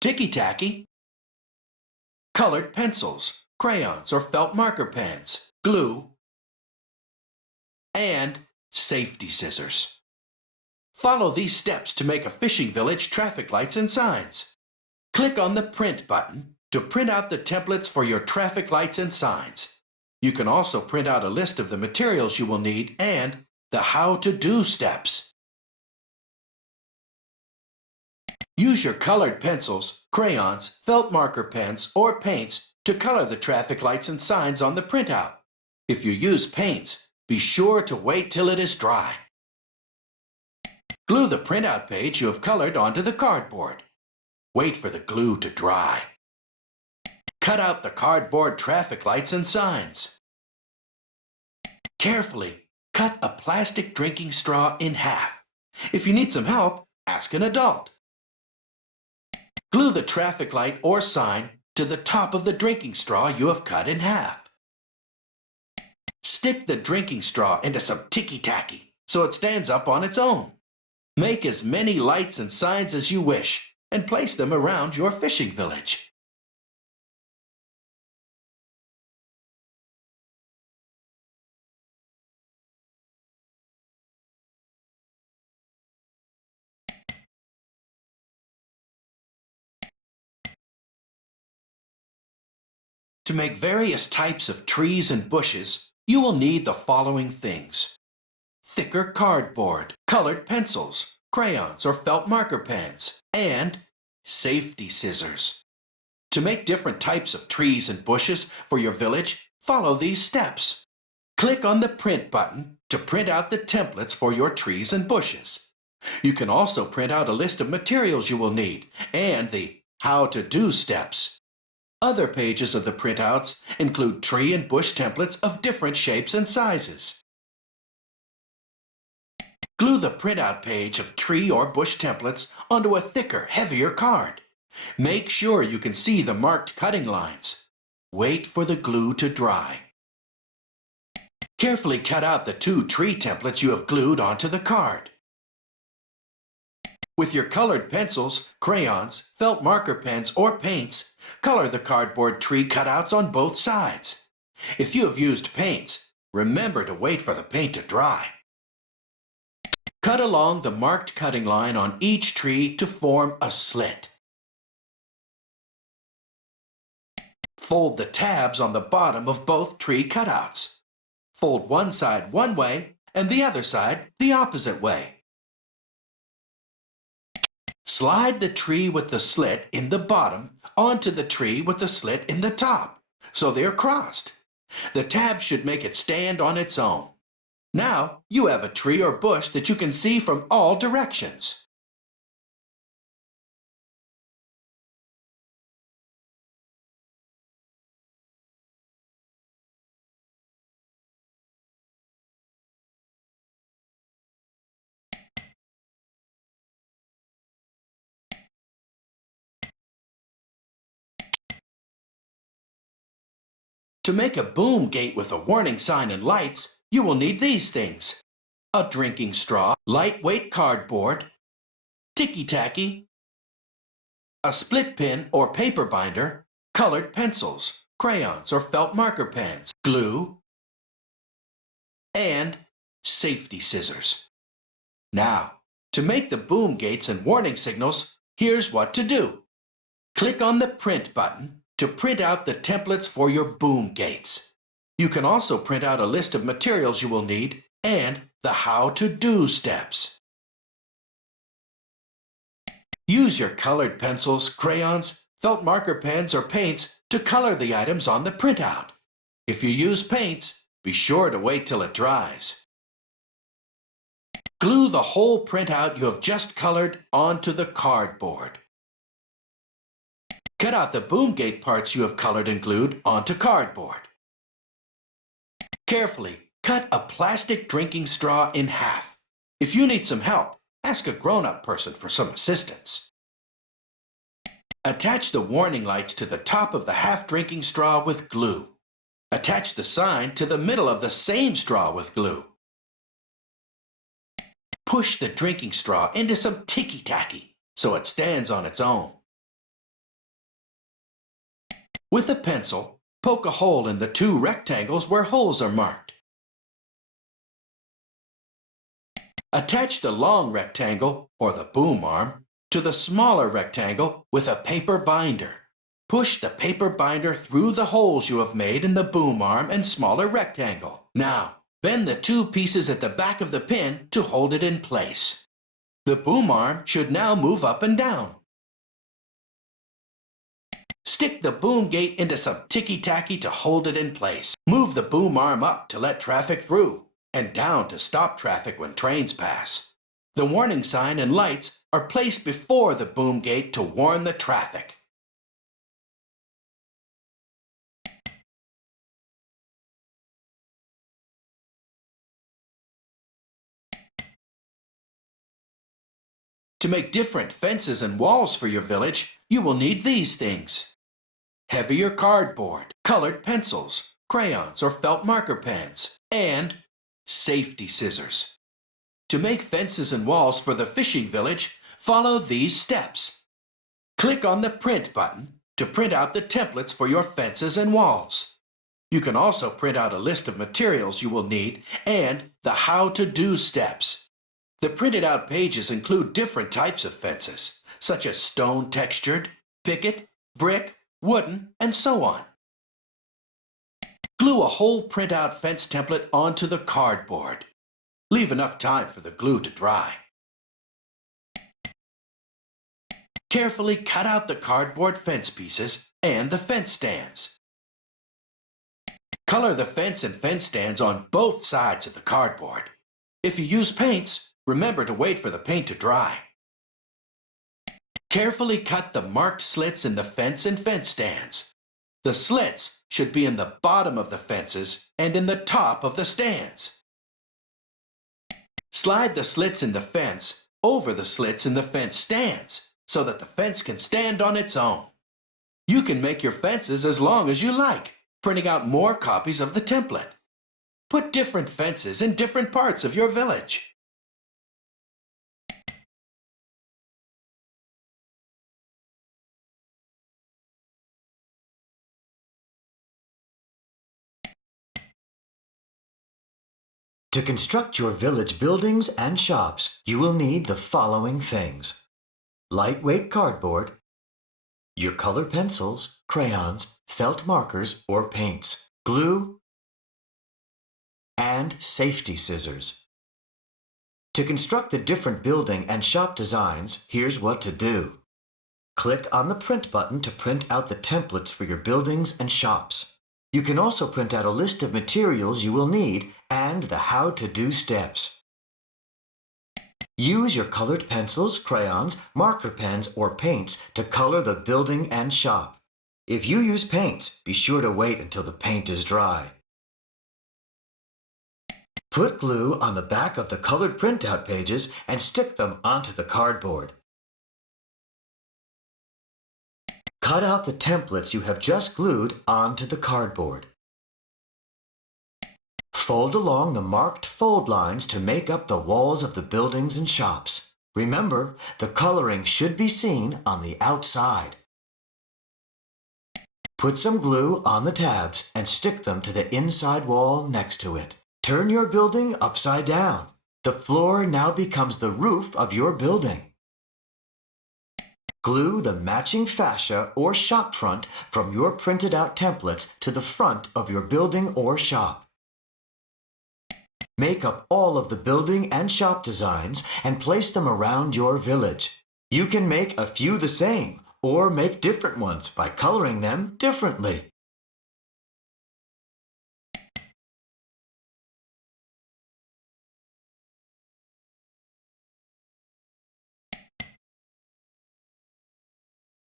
ticky-tacky, colored pencils, crayons or felt marker pens, glue, and safety scissors. Follow these steps to make a fishing village traffic lights and signs. Click on the Print button to print out the templates for your traffic lights and signs. You can also print out a list of the materials you will need and the how-to-do steps. Use your colored pencils, crayons, felt marker pens, or paints to color the traffic lights and signs on the printout. If you use paints, be sure to wait till it is dry. Glue the printout page you have colored onto the cardboard. Wait for the glue to dry. Cut out the cardboard traffic lights and signs. Carefully cut a plastic drinking straw in half. If you need some help, ask an adult. Glue the traffic light or sign to the top of the drinking straw you have cut in half. Stick the drinking straw into some ticky-tacky so it stands up on its own. Make as many lights and signs as you wish and place them around your fishing village. To make various types of trees and bushes, you will need the following things: thicker cardboard, colored pencils, crayons or felt marker pens, and safety scissors. To make different types of trees and bushes for your village, follow these steps. Click on the print button to print out the templates for your trees and bushes. You can also print out a list of materials you will need and the how to do steps. Other pages of the printouts include tree and bush templates of different shapes and sizes. Glue the printout page of tree or bush templates onto a thicker, heavier card. Make sure you can see the marked cutting lines. Wait for the glue to dry. Carefully cut out the 2 tree templates you have glued onto the card. With your colored pencils, crayons, felt marker pens, or paints, color the cardboard tree cutouts on both sides. If you have used paints, remember to wait for the paint to dry. Cut along the marked cutting line on each tree to form a slit. Fold the tabs on the bottom of both tree cutouts. Fold one side one way and the other side the opposite way. Slide the tree with the slit in the bottom onto the tree with the slit in the top, so they're crossed. The tab should make it stand on its own. Now you have a tree or bush that you can see from all directions. To make a boom gate with a warning sign and lights, you will need these things: a drinking straw, lightweight cardboard, ticky-tacky, a split pin or paper binder, colored pencils, crayons or felt marker pens, glue, and safety scissors. Now, to make the boom gates and warning signals, here's what to do. Click on the print button to print out the templates for your boom gates. You can also print out a list of materials you will need and the how-to-do steps. Use your colored pencils, crayons, felt marker pens, or paints to color the items on the printout. If you use paints, be sure to wait till it dries. Glue the whole printout you have just colored onto the cardboard. Cut out the boom gate parts you have colored and glued onto cardboard. Carefully cut a plastic drinking straw in half. If you need some help, ask a grown-up person for some assistance. Attach the warning lights to the top of the half drinking straw with glue. Attach the sign to the middle of the same straw with glue. Push the drinking straw into some ticky-tacky so it stands on its own. With a pencil, poke a hole in the 2 rectangles where holes are marked. Attach the long rectangle, or the boom arm, to the smaller rectangle with a paper binder. Push the paper binder through the holes you have made in the boom arm and smaller rectangle. Now, bend the 2 pieces at the back of the pin to hold it in place. The boom arm should now move up and down. Stick the boom gate into some ticky-tacky to hold it in place. Move the boom arm up to let traffic through, and down to stop traffic when trains pass. The warning sign and lights are placed before the boom gate to warn the traffic. To make different fences and walls for your village, you will need these things: heavier cardboard, colored pencils, crayons or felt marker pens, and safety scissors. To make fences and walls for the fishing village, follow these steps. Click on the print button to print out the templates for your fences and walls. You can also print out a list of materials you will need and the how-to-do steps. The printed out pages include different types of fences, such as stone textured, picket, brick, wooden, and so on. Glue a whole printout fence template onto the cardboard. Leave enough time for the glue to dry. Carefully cut out the cardboard fence pieces and the fence stands. Color the fence and fence stands on both sides of the cardboard. If you use paints, remember to wait for the paint to dry. Carefully cut the marked slits in the fence and fence stands. The slits should be in the bottom of the fences and in the top of the stands. Slide the slits in the fence over the slits in the fence stands so that the fence can stand on its own. You can make your fences as long as you like, printing out more copies of the template. Put different fences in different parts of your village. To construct your village buildings and shops, you will need the following things: lightweight cardboard, your colored pencils, crayons, felt markers or paints, glue, and safety scissors. To construct the different building and shop designs, here's what to do. Click on the print button to print out the templates for your buildings and shops. You can also print out a list of materials you will need and the how-to-do steps. Use your colored pencils, crayons, marker pens, or paints to color the building and shop. If you use paints, be sure to wait until the paint is dry. Put glue on the back of the colored printout pages and stick them onto the cardboard. Cut out the templates you have just glued onto the cardboard. Fold along the marked fold lines to make up the walls of the buildings and shops. Remember, the coloring should be seen on the outside. Put some glue on the tabs and stick them to the inside wall next to it. Turn your building upside down. The floor now becomes the roof of your building. Glue the matching fascia or shop front from your printed out templates to the front of your building or shop. Make up all of the building and shop designs and place them around your village. You can make a few the same or make different ones by coloring them differently.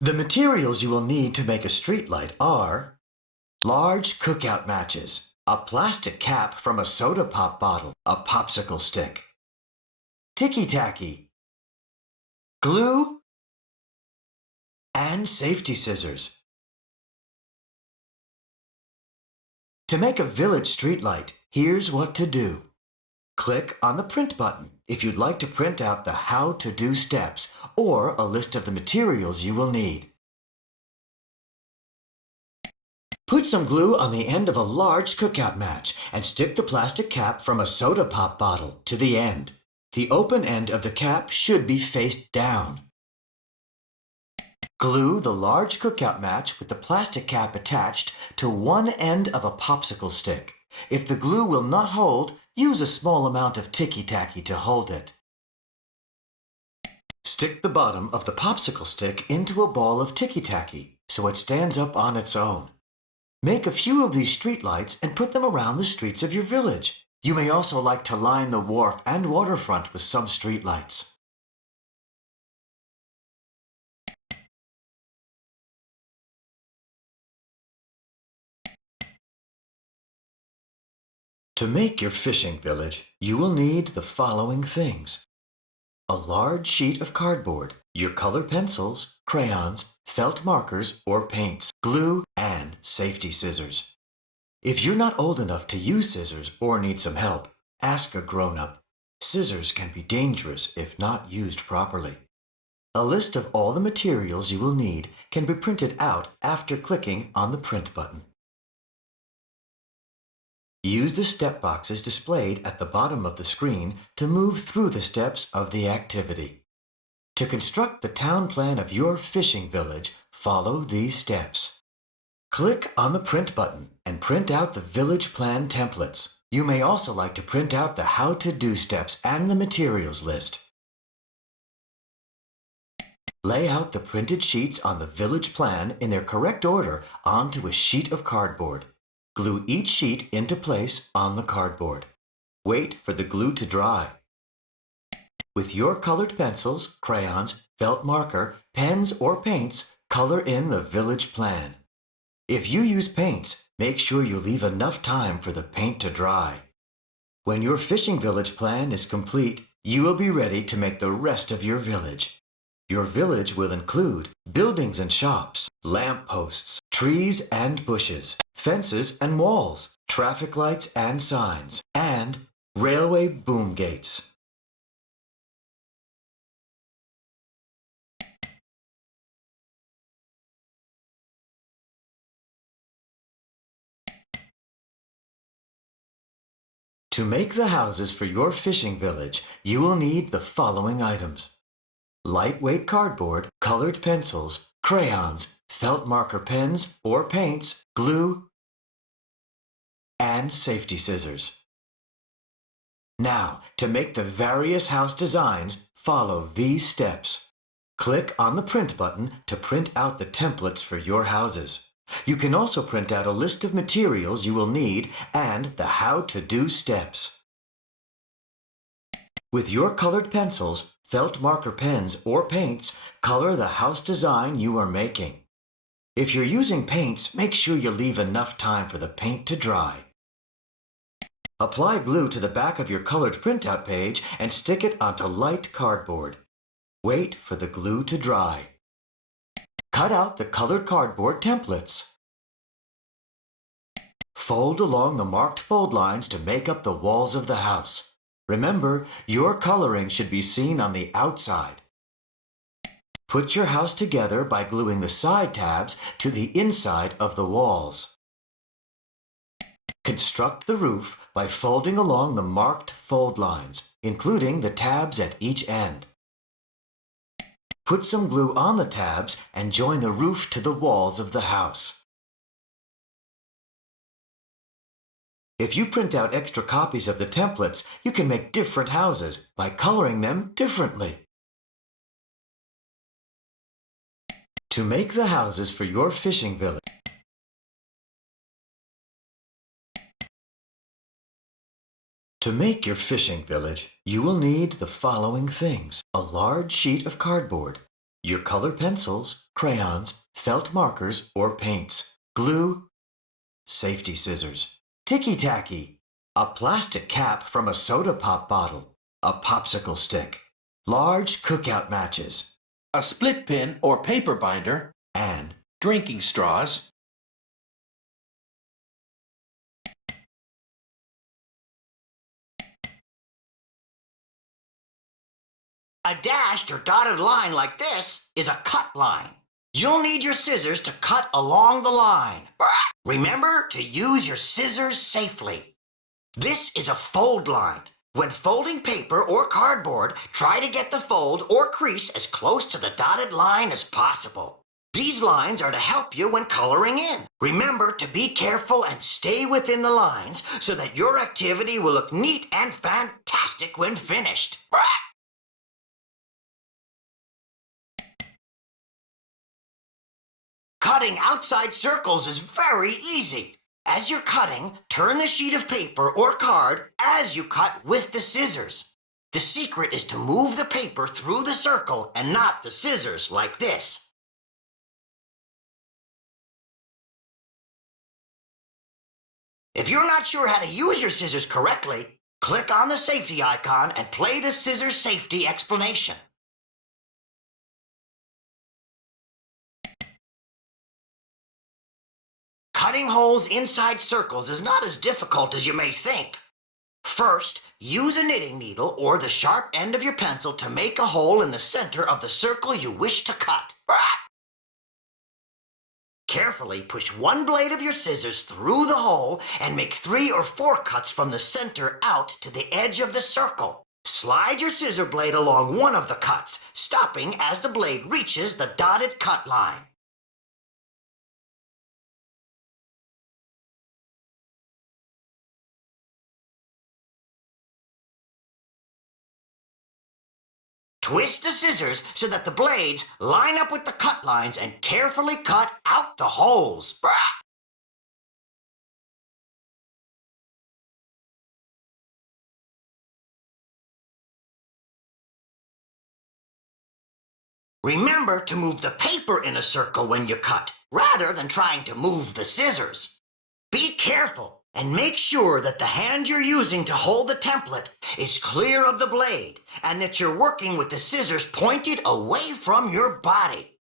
The materials you will need to make a streetlight are large cookout matches, a plastic cap from a soda pop bottle, a popsicle stick, ticky-tacky, glue, and safety scissors. To make a village streetlight, here's what to do. Click on the print button if you'd like to print out the how-to-do steps or a list of the materials you will need. Put some glue on the end of a large cookout match and stick the plastic cap from a soda pop bottle to the end. The open end of the cap should be faced down. Glue the large cookout match with the plastic cap attached to one end of a popsicle stick. If the glue will not hold, use a small amount of ticky-tacky to hold it. Stick the bottom of the popsicle stick into a ball of ticky-tacky. so it stands up on its own. Make a few of these street lights and put them around the streets of your village. You may also like to line the wharf and waterfront with some street lights. To make your fishing village, you will need the following things: a large sheet of cardboard, your colored pencils, crayons, felt markers or paints, glue, and safety scissors. If you're not old enough to use scissors or need some help, ask a grown-up. Scissors can be dangerous if not used properly. A list of all the materials you will need can be printed out after clicking on the print button. Use the step boxes displayed at the bottom of the screen to move through the steps of the activity. To construct the town plan of your fishing village, follow these steps. Click on the print button and print out the village plan templates. You may also like to print out the how-to-do steps and the materials list. Lay out the printed sheets on the village plan in their correct order onto a sheet of cardboard. Glue each sheet into place on the cardboard. Wait for the glue to dry. With your colored pencils, crayons, felt marker, pens, or paints, color in the village plan. If you use paints, make sure you leave enough time for the paint to dry. When your fishing village plan is complete, you will be ready to make the rest of your village. Your village will include buildings and shops, lamp posts, trees and bushes, fences and walls, traffic lights and signs, and railway boom gates. To make the houses for your fishing village, you will need the following items: lightweight cardboard, colored pencils, crayons, felt marker pens or paints, glue, and safety scissors. Now, to make the various house designs, follow these steps. Click on the print button to print out the templates for your houses. You can also print out a list of materials you will need and the how-to-do steps. With your colored pencils, felt marker pens, or paints, color the house design you are making. If you're using paints, make sure you leave enough time for the paint to dry. Apply glue to the back of your colored printout page and stick it onto light cardboard. Wait for the glue to dry. Cut out the colored cardboard templates. Fold along the marked fold lines to make up the walls of the house. Remember, your coloring should be seen on the outside. Put your house together by gluing the side tabs to the inside of the walls. Construct the roof by folding along the marked fold lines, including the tabs at each end. Put some glue on the tabs and join the roof to the walls of the house. If you print out extra copies of the templates, you can make different houses by coloring them differently. To make the houses for your fishing village, you will need the following things: a large sheet of cardboard, your colored pencils, crayons, felt markers or paints, glue, safety scissors, ticky-tacky, a plastic cap from a soda pop bottle, a popsicle stick, large cookout matches, a split pin or paper binder, and drinking straws. A dashed or dotted line like this is a cut line. You'll need your scissors to cut along the line. Remember to use your scissors safely. This is a fold line. When folding paper or cardboard, try to get the fold or crease as close to the dotted line as possible. These lines are to help you when coloring in. Remember to be careful and stay within the lines so that your activity will look neat and fantastic when finished. Cutting outside circles is very easy. As you're cutting, turn the sheet of paper or card as you cut with the scissors. The secret is to move the paper through the circle and not the scissors like this. If you're not sure how to use your scissors correctly, click on the safety icon and play the scissors safety explanation. Cutting holes inside circles is not as difficult as you may think. First, use a knitting needle or the sharp end of your pencil to make a hole in the center of the circle you wish to cut. Carefully push one blade of your scissors through the hole and make 3 or 4 cuts from the center out to the edge of the circle. Slide your scissor blade along one of the cuts, stopping as the blade reaches the dotted cut line. Twist the scissors so that the blades line up with the cut lines and carefully cut out the holes. Remember to move the paper in a circle when you cut, rather than trying to move the scissors. Be careful and make sure that the hand you're using to hold the template is clear of the blade and that you're working with the scissors pointed away from your body.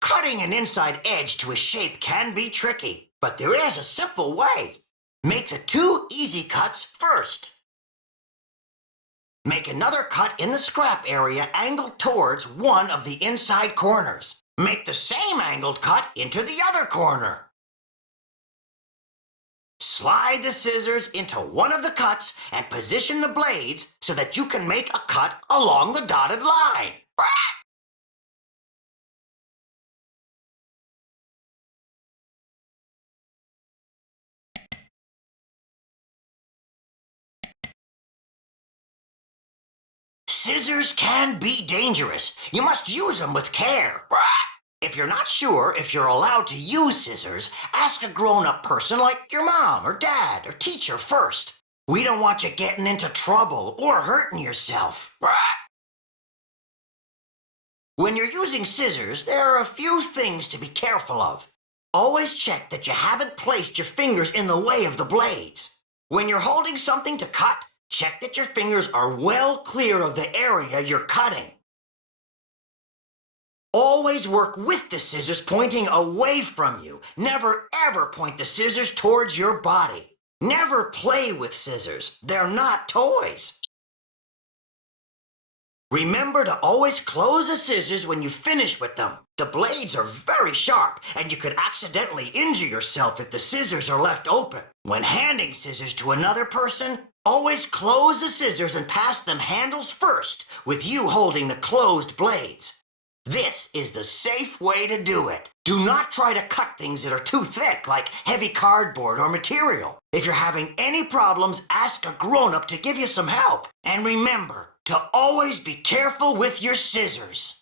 Cutting an inside edge to a shape can be tricky, but there is a simple way. Make the 2 easy cuts first. Make another cut in the scrap area angled towards one of the inside corners. Make the same angled cut into the other corner. Slide the scissors into one of the cuts and position the blades so that you can make a cut along the dotted line. Scissors can be dangerous. You must use them with care. If you're not sure if you're allowed to use scissors, ask a grown-up person like your mom or dad or teacher first. We don't want you getting into trouble or hurting yourself. When you're using scissors, there are a few things to be careful of. Always check that you haven't placed your fingers in the way of the blades. When you're holding something to cut, check that your fingers are well clear of the area you're cutting. Always work with the scissors pointing away from you. Never ever point the scissors towards your body. Never play with scissors. They're not toys. Remember to always close the scissors when you finish with them. The blades are very sharp, and you could accidentally injure yourself if the scissors are left open. When handing scissors to another person, always close the scissors and pass them handles first, with you holding the closed blades. This is the safe way to do it. Do not try to cut things that are too thick, like heavy cardboard or material. If you're having any problems, ask a grown-up to give you some help. And remember to always be careful with your scissors.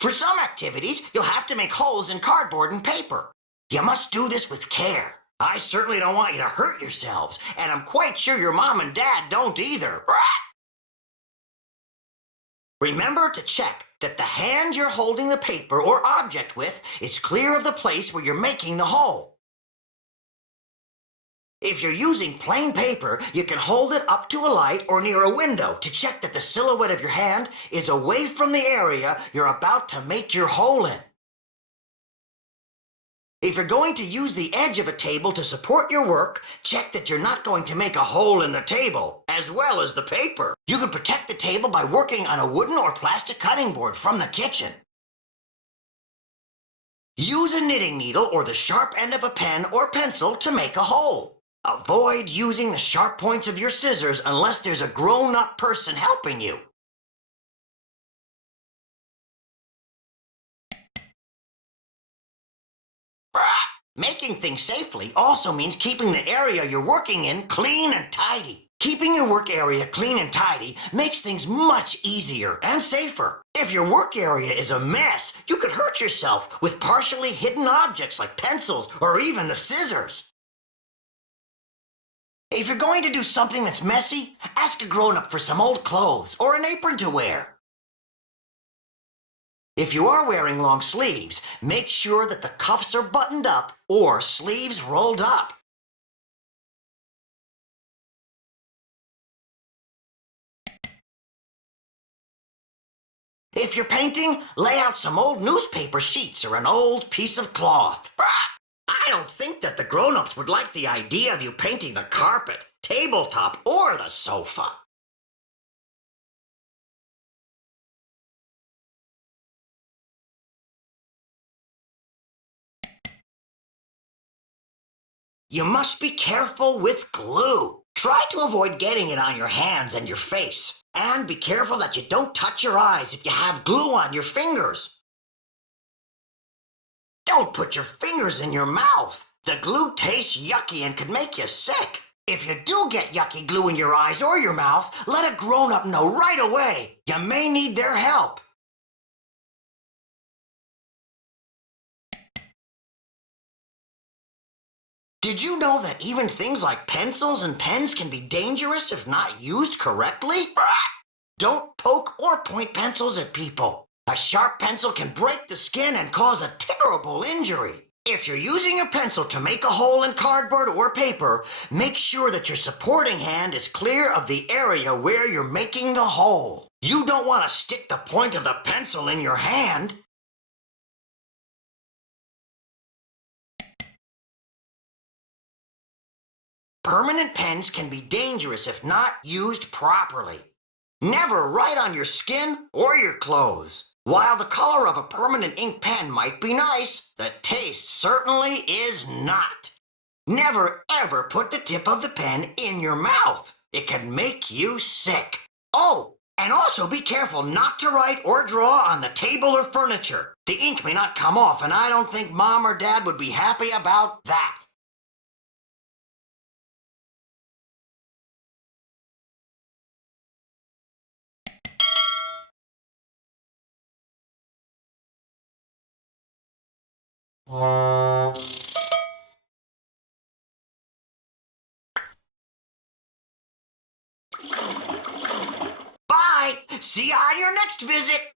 For some activities, you'll have to make holes in cardboard and paper. You must do this with care. I certainly don't want you to hurt yourselves, and I'm quite sure your mom and dad don't either. Remember to check that the hand you're holding the paper or object with is clear of the place where you're making the hole. If you're using plain paper, you can hold it up to a light or near a window to check that the silhouette of your hand is away from the area you're about to make your hole in. If you're going to use the edge of a table to support your work, check that you're not going to make a hole in the table, as well as the paper. You can protect the table by working on a wooden or plastic cutting board from the kitchen. Use a knitting needle or the sharp end of a pen or pencil to make a hole. Avoid using the sharp points of your scissors unless there's a grown-up person helping you. Making things safely also means keeping the area you're working in clean and tidy. Keeping your work area clean and tidy makes things much easier and safer. If your work area is a mess, you could hurt yourself with partially hidden objects like pencils or even the scissors. If you're going to do something that's messy, ask a grown-up for some old clothes or an apron to wear. If you are wearing long sleeves, make sure that the cuffs are buttoned up or sleeves rolled up. If you're painting, lay out some old newspaper sheets or an old piece of cloth. I don't think that the grown-ups would like the idea of you painting the carpet, tabletop, or the sofa. You must be careful with glue. Try to avoid getting it on your hands and your face. And be careful that you don't touch your eyes if you have glue on your fingers. Don't put your fingers in your mouth. The glue tastes yucky and could make you sick. If you do get yucky glue in your eyes or your mouth, let a grown-up know right away. You may need their help. Did you know that even things like pencils and pens can be dangerous if not used correctly? Don't poke or point pencils at people. A sharp pencil can break the skin and cause a terrible injury. If you're using a pencil to make a hole in cardboard or paper, make sure that your supporting hand is clear of the area where you're making the hole. You don't want to stick the point of the pencil in your hand. Permanent pens can be dangerous if not used properly. Never write on your skin or your clothes. While the color of a permanent ink pen might be nice, the taste certainly is not. Never ever put the tip of the pen in your mouth. It can make you sick. Oh, and also be careful not to write or draw on the table or furniture. The ink may not come off, and I don't think Mom or Dad would be happy about that. Bye! See you on your next visit!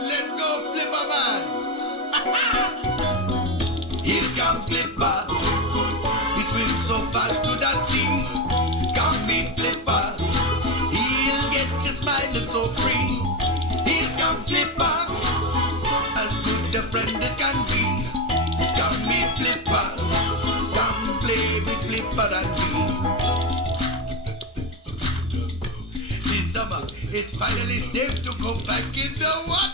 Let's go, Flipper Man! Here come Flipper. He swims so fast to the sea. Come meet Flipper. He'll get you smiling so free. Here come Flipper. As good a friend as can be. Come meet Flipper. Come play with Flipper and me. This summer, it's finally safe to go back in the water.